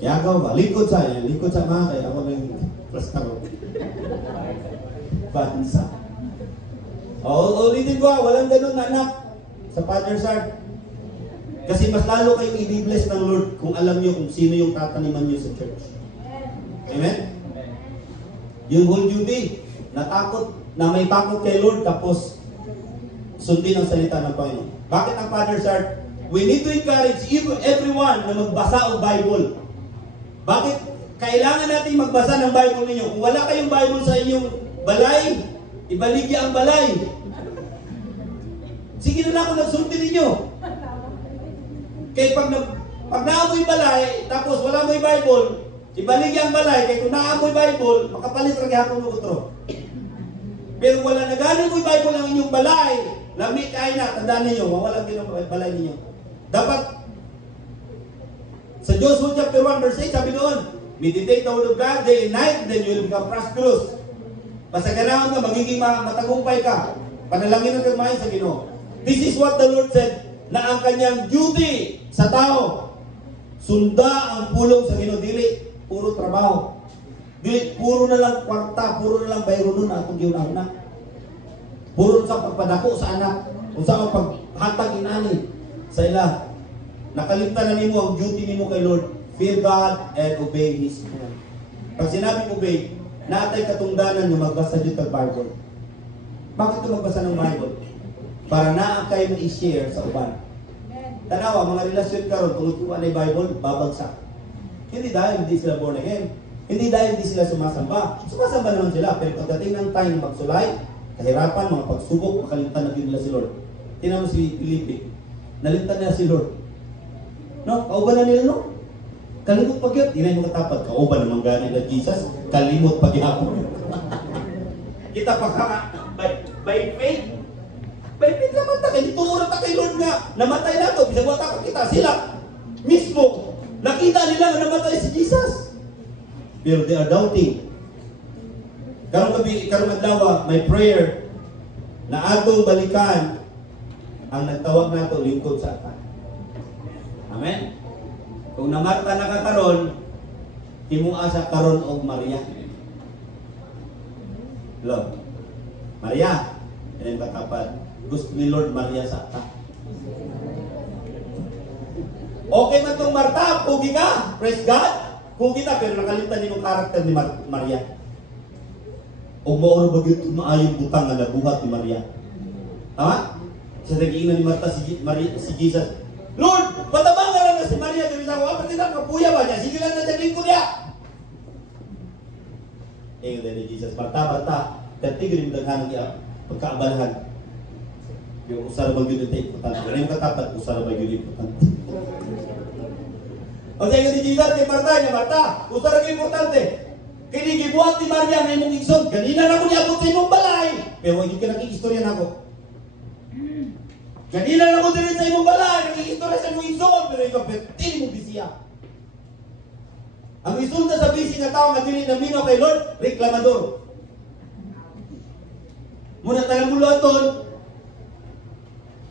Yagaw ba? Likod sa mga kaya ako ng plastaro. Bansa. Ulitin ko walang ganun na anak sa Father's Heart. Kasi mas lalo kayong i-bless ng Lord kung alam niyo kung sino yung tataniman niyo sa church. Amen? Yung whole duty, natakot, na may takot kay Lord tapos sundin ang salita ng Panginoon. Bakit ang Father's Heart? we need to encourage everyone na magbasa ng Bible. Bakit kailangan natin magbasa ng Bible ninyo? Kung wala kayong Bible sa inyong balay, ibaligya ang balay. Sige na lang kung nagsulti ninyo. Kaya pag naamoy balay, tapos wala mo'y Bible, ibaligya ang balay. Kaya kung naamoy Bible, makapalit rin hapon mo utro. Pero wala na galing mo'y Bible ang inyong balay, lamig ay na, tandaan ninyo, mawalang din ang balay ninyo. Dapat, sa Joshua chapter 1 verse 8, sabi doon, meditate the word of God day and night, then you will become prosperous. Basta ganahan ka, magiging matagumpay ka. Panalangin ang kagmahin sa Ginoo. This is what the Lord said, na ang kanyang duty sa tao, sunda ang pulong sa Ginoo. Dili, puro trabaho. Dili, puro na lang kwarta, puro na lang bayro nun atong giunahuna. Puro sa pagpadako sa anak, kung saan paghatag inani sa ila. Nakalimtan na nimo ang duty nimo kay Lord. Fear God and obey His command. Pag sinabing obey, naatay katungdanan na magbasa dito ng Bible. Bakit ka magbasa ng Bible? Para naa kayo ma-share sa uban. Tanawa, mga relasyon karon kung ituan ay Bible, babagsak. Hindi dahil hindi sila born again. Hindi dahil hindi sila sumasamba. Sumasamba naman sila, pero pagdating ng time na magsulay, kahirapan, mga pagsubok, makalimutan na nila si Lord. Tingnan mo si Felipe. Nalimtan na si Lord. No? Kauban na nila, no? Kalimot pagyap. Tinay mo katapat. Kauban naman gani na Jesus. Kalimot pagyap. Kita pa ka, by faith. By faith naman ta. Kaya ituro ta kay Lord nga. Namatay na ito. Bisag wata ka kita. Sila mismo. Nakita nila na namatay si Jesus. Pero they are doubting. Karong adlaw, may prayer na atong balikan ang nagtawag nato lingkod sa atan. Amen. Kung namarta na ka karon, himua sa karon og Maria. Lord, Maria, yan ang katapat. Gusto ni Lord Maria sa atan. Okay man tong Marta, pugi ka. Praise God. Pugi ta, pero nakalimutan niyo yung karakter ni Maria. O mauro bagay ito maayong butang na nabuhat ni Maria. Tama? Sa nag-iinan ni Marta si Jesus. Lord, patabangan na si Maria dito sa ako. Pati na, kapuya ba niya? Sige lang na siya lingkod niya. Ngayon ni Jesus, Marta, katigil yung daghanang niya, pagkaabalahan. Yung usara ba yun ito importante. Ganun yung katapat, usara ba yun importante. O sa ni Jesus, kay Marta, usara ba importante. Kinigibuhat ni Maria na imong igsod. Ganina na ko niabot sa imong balay. Pero hindi ka nag-iistorya na ako. Ganina na ko din sa imong balay. Nag-iistorya sa imong igsod. Pero ikaw, pwede mo bisiya. Ang isulta sa bisi nga tao nga dili na minaw kay Lord, reklamador. Muna talang bulaton.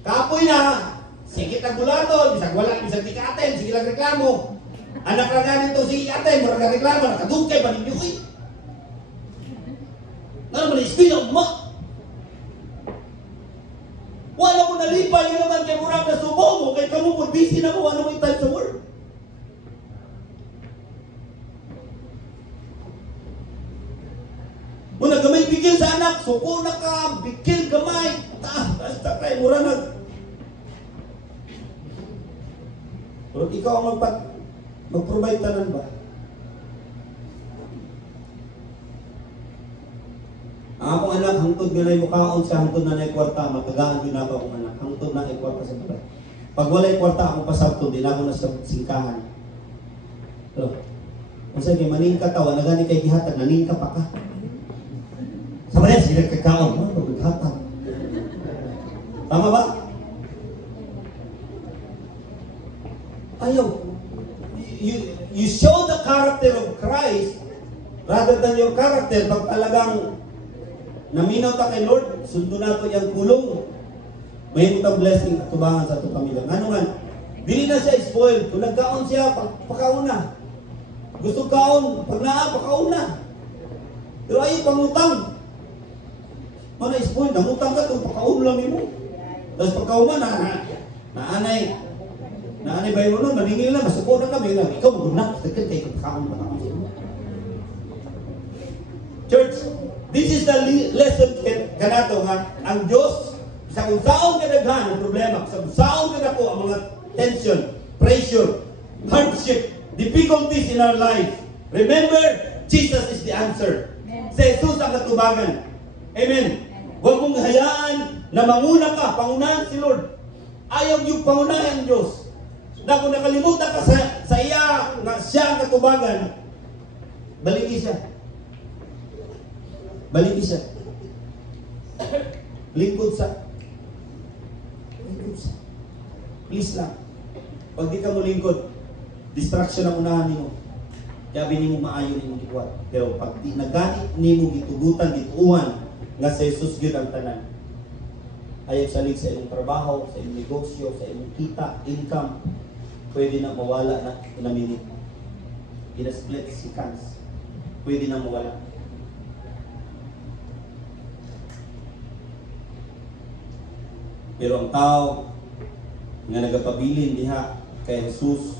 Kapoy na. Sikit ang bulaton. Bisag wala, bisag di ka aten. Sige lang reklamo. Anak na ganito si ate, mura reklamo, nakadugkay pa ninyo, uy. Nga naman, ispila mo. Wala mo nalipay, yun naman kay mura na subo mo, kay kamupod, busy na mo, ano mo yung time sa work. Muna gamay bigil sa anak, suko na ka, bigil gamay. Basta kay mura na. Pero ikaw ang mag-provide tanan ba? Ang akong anak, hangtod nga na mukhaon siya, hangtod na na kwarta, matagaan din ako akong anak, hangtod na kwarta sa balay. Pag walay kwarta, akong pasabto, di na ako na sa singkahan. So, kung sige, maningka tawa, nagani kay gihatag, naningka pa ka. Sa balay, sila kakaon, ano, maghatag. Tama ba? Ayaw. You show the character of Christ rather than your character. Pag talagang naminaw ta kay Lord, sundo na ito yung kulong. May itong blessing at tubangan sa itong pamilya. Ano nga? Dili na siya spoiled. Kung nagkaon siya, pakaon na. Gusto kaon, pag naa, pakaon na. Pero ay, pangutang. Mana spoiled, namutang ka itong pakaon lang mo. Tapos pagkaon man, naanay ba yun nun, maningil na, masuko na kami lang. Ikaw magunak, sakit kayo kapakaon pa naman siya. Church, this is the lesson kanato nga, ang Diyos, sa kung saan ka naghan ang problema, sa kung saan ka na po ang mga tension, pressure, hardship, difficulties in our lives, remember, Jesus is the answer. Sa Jesus ang katubagan. Amen. Huwag mong hayaan na manguna ka, pangunahan si Lord. Ayaw yung pangunahan ang Diyos. Na kung nakalimutan ka sa iya, na siya ang katubagan, baliki siya. Baliki siya. Lingkod sa. Lingkod sa. Please lang. Pag di ka mo lingkod, distraction ang unahan mo. Kaya bini mo maayo ni mong ikuwat. Pero pag di nagani ni mo gitugutan, gituuhan, nga sa Jesus yun ang tanan. Ayaw salig sa iyong trabaho, sa iyong negosyo, sa iyong kita, income, pwede na mawala na in a minute. In a split seconds. Pwede na mawala. Pero ang tao nga nagapabilin diha kay Jesus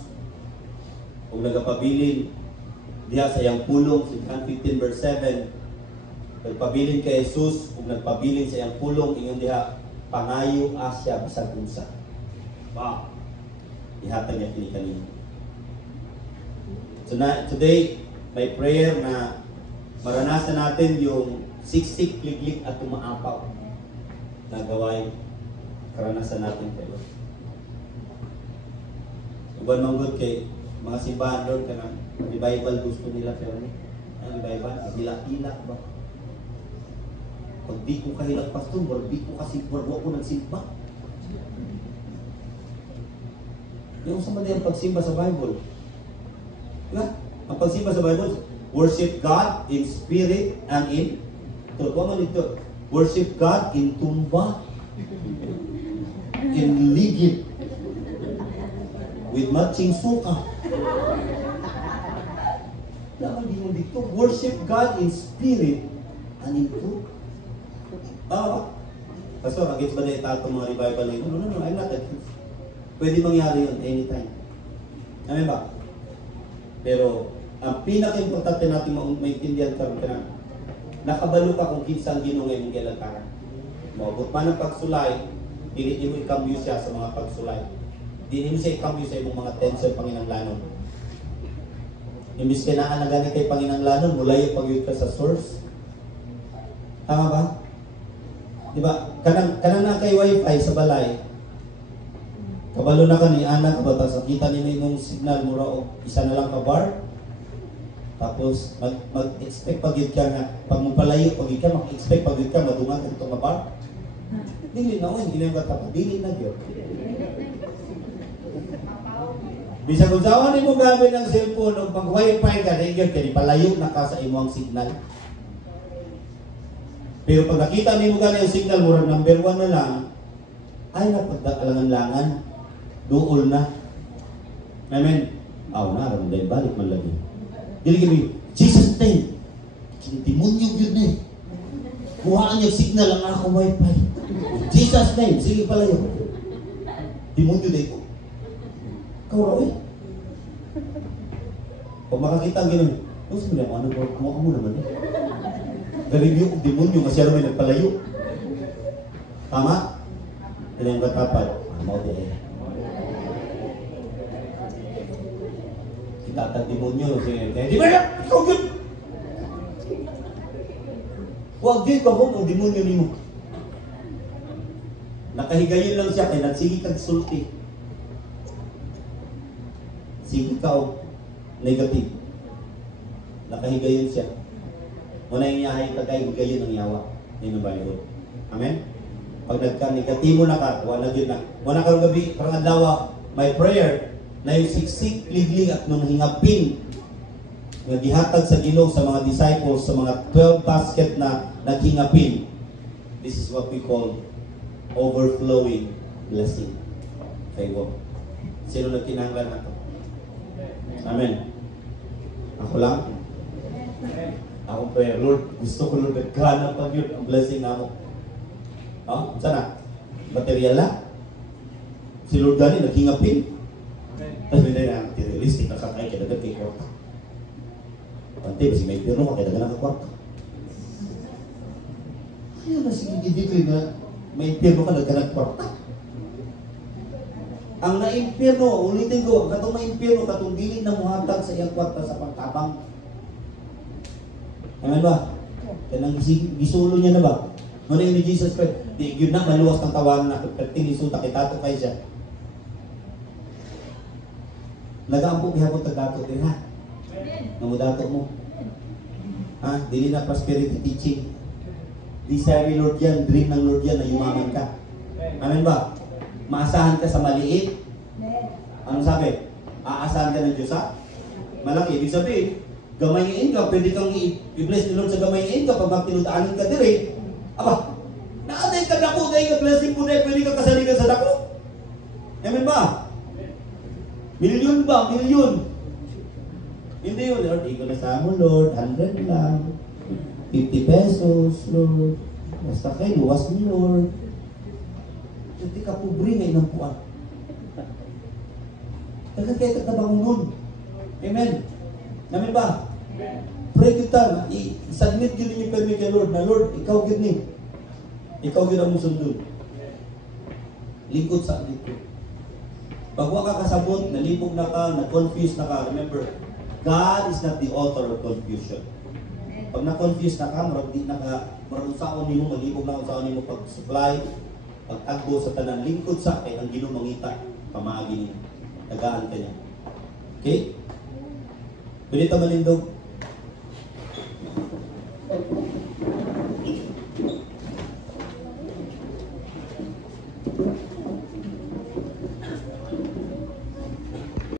o nagapabilin diha sa iyang pulong, John 15 verse 7, nagpabilin kay Jesus o nagpabilin sa iyang pulong, ingon diha, pangayo asya bisag unsa. Wow. Ihatag niya kini kanina. So today, may prayer na maranasan natin yung siksik, liglig at umaapaw na gawain. Karanasan natin kayo. Uban manggod kay mga simbahan Lord ka na revival gusto nila pero ang revival hilak-hilak ba? Pag di ko kahilak pastor, di ko kasi ko nagsimba. Yung sa mga pagsimba sa Bible. Diba? Ang pagsimba sa Bible, worship God in spirit and in truth. Huwag man ito. Worship God in tumba, in ligid, with matching suka. Naman di mo dito. Worship God in spirit and in truth. Pastor, against ba na itato mga revival na yun? No, I'm not against. Pwede mangyari yun anytime. Amen ba? Pero, ang pinaka-importante natin maintindihan karon ka na, nakabalo ka kung kinsa ang ginungay mong gilantaran. Maabot man ang pagsulay, dili mo ikambyo siya sa mga pagsulay. Dili mo siya ikambyo sa imong mga tension panginanglanon. Imbis kinaan na gani kay panginanglanon, mulayo pagyud ka sa source. Tama ba? Diba? Kanang na kay wifi sa balay, kabalo na ka ni anak, kabata kita ni imong signal mura o isa na lang ka bar. Tapos mag-expect pagid ka nga pag mo palayo pagid ka mag-expect pagid ka madungan ka itong bar. Dili na oy, dili ka tapos dili na gyud. Bisag usawan nimo gamit ng cellphone o pag wifi ka gyud kay palayo na ka sa imong signal. Pero pag nakita nimo gani ang signal mura number 1 na lang, ay napagdakalangan-langan. Duol na. Amen. Aw na ron dai balik man lagi. Dili kami Jesus name. Kintimonyo gyud ni. Kuhaan niya signal ang ako wifi. Jesus name, sige pala yun. Demonyo dito. Kauro eh. Kung makakita ang gano'n, ano sabi niya, ano naman eh. Galing yung demonyo kasi ano may nagpalayo. Tama? Yan yung katapad. Mau din eh. Kita demonyo. Di ba yan? Ikaw yun! Huwag yun ka kung demonyo ni mo. Nakahigayon lang siya kaya nagsige kag sulti. Sige ka o negative. Nakahigayon siya. Muna yung yahay kagay, higayon ang yawa. Yun ang Bible. Amen? Pag nagka-negatibo na ka, wala yun na. Muna karong gabi, parang adlaw, my prayer na yung siksik, liglig at nung hingapin na gihatag sa Ginoo sa mga disciples, sa mga 12 basket na naghingapin. This is what we call overflowing blessing. Favor. Sino nagkinahanglan na ito? Amen. Ako lang? Ako prayer, Lord, gusto ko Lord, nagkana pag yun ang blessing na mo. Ha? Sana? Material na? Si Lord gani, naghingapin. Tapos may na materialistic, nakakay, kaya dagat kay kwarta. Pante, kasi may piro ka, kaya dagat nakakwarta. Kaya na sige dito na may piro ka, dagat kwarta. Ang na-impyerno, ulitin ko, katong na-impyerno, katong dili na muhatag sa iyang kwarta sa pagtabang. Amen ba? Kanang gisulo niya na ba? Ano yung ni Jesus Christ? Di yun na, maluwas ng tawanan na pertinisuta kay tato kay siya. Nag-aampo gihapon tag-dato din ha? Namudato mo. Ha? Dili na prosperity teaching. Desire ni Lord yan, dream ng Lord yan na yumaman ka. Amen ba? Maasahan ka sa maliit. Anong sabi? Aasahan ka ng Diyos ha? Malaki. Ibig sabihin, gamay ng income, pwede kang i-bless ni Lord sa gamay ng income pag magtinutaanan ka dire. Aba, naatay ka dako, dahil ka blessing po dahil pwede ka kasaligan sa dako. Amen ba? Milyon ba? Milyon. Hindi yun, Lord. Ikaw na sa mo, Lord. 100 lang. 50 pesos, Lord. Basta kayo, luwas ni Lord. Hindi ka pobre ngayon ng puwan. Dagat kayo katabangon nun. Amen. Namin ba? Pray kita. I-submit yun ninyo kami kay Lord na Lord, ikaw gid ni. Ikaw gid ang musundon. Lingkod sa lingkod. Pag wala ka kasabot, nalipog na ka, na-confuse na ka, remember, God is not the author of confusion. Pag na-confuse na ka, marag di na ka, marag usaon nimo, malipog na usaon nimo pag-supply, pag-agbo sa tanan, lingkod sa kay ang Ginoo mangita, pamaagi niya. Tagaan ka niya. Okay? Pwede ta malindog.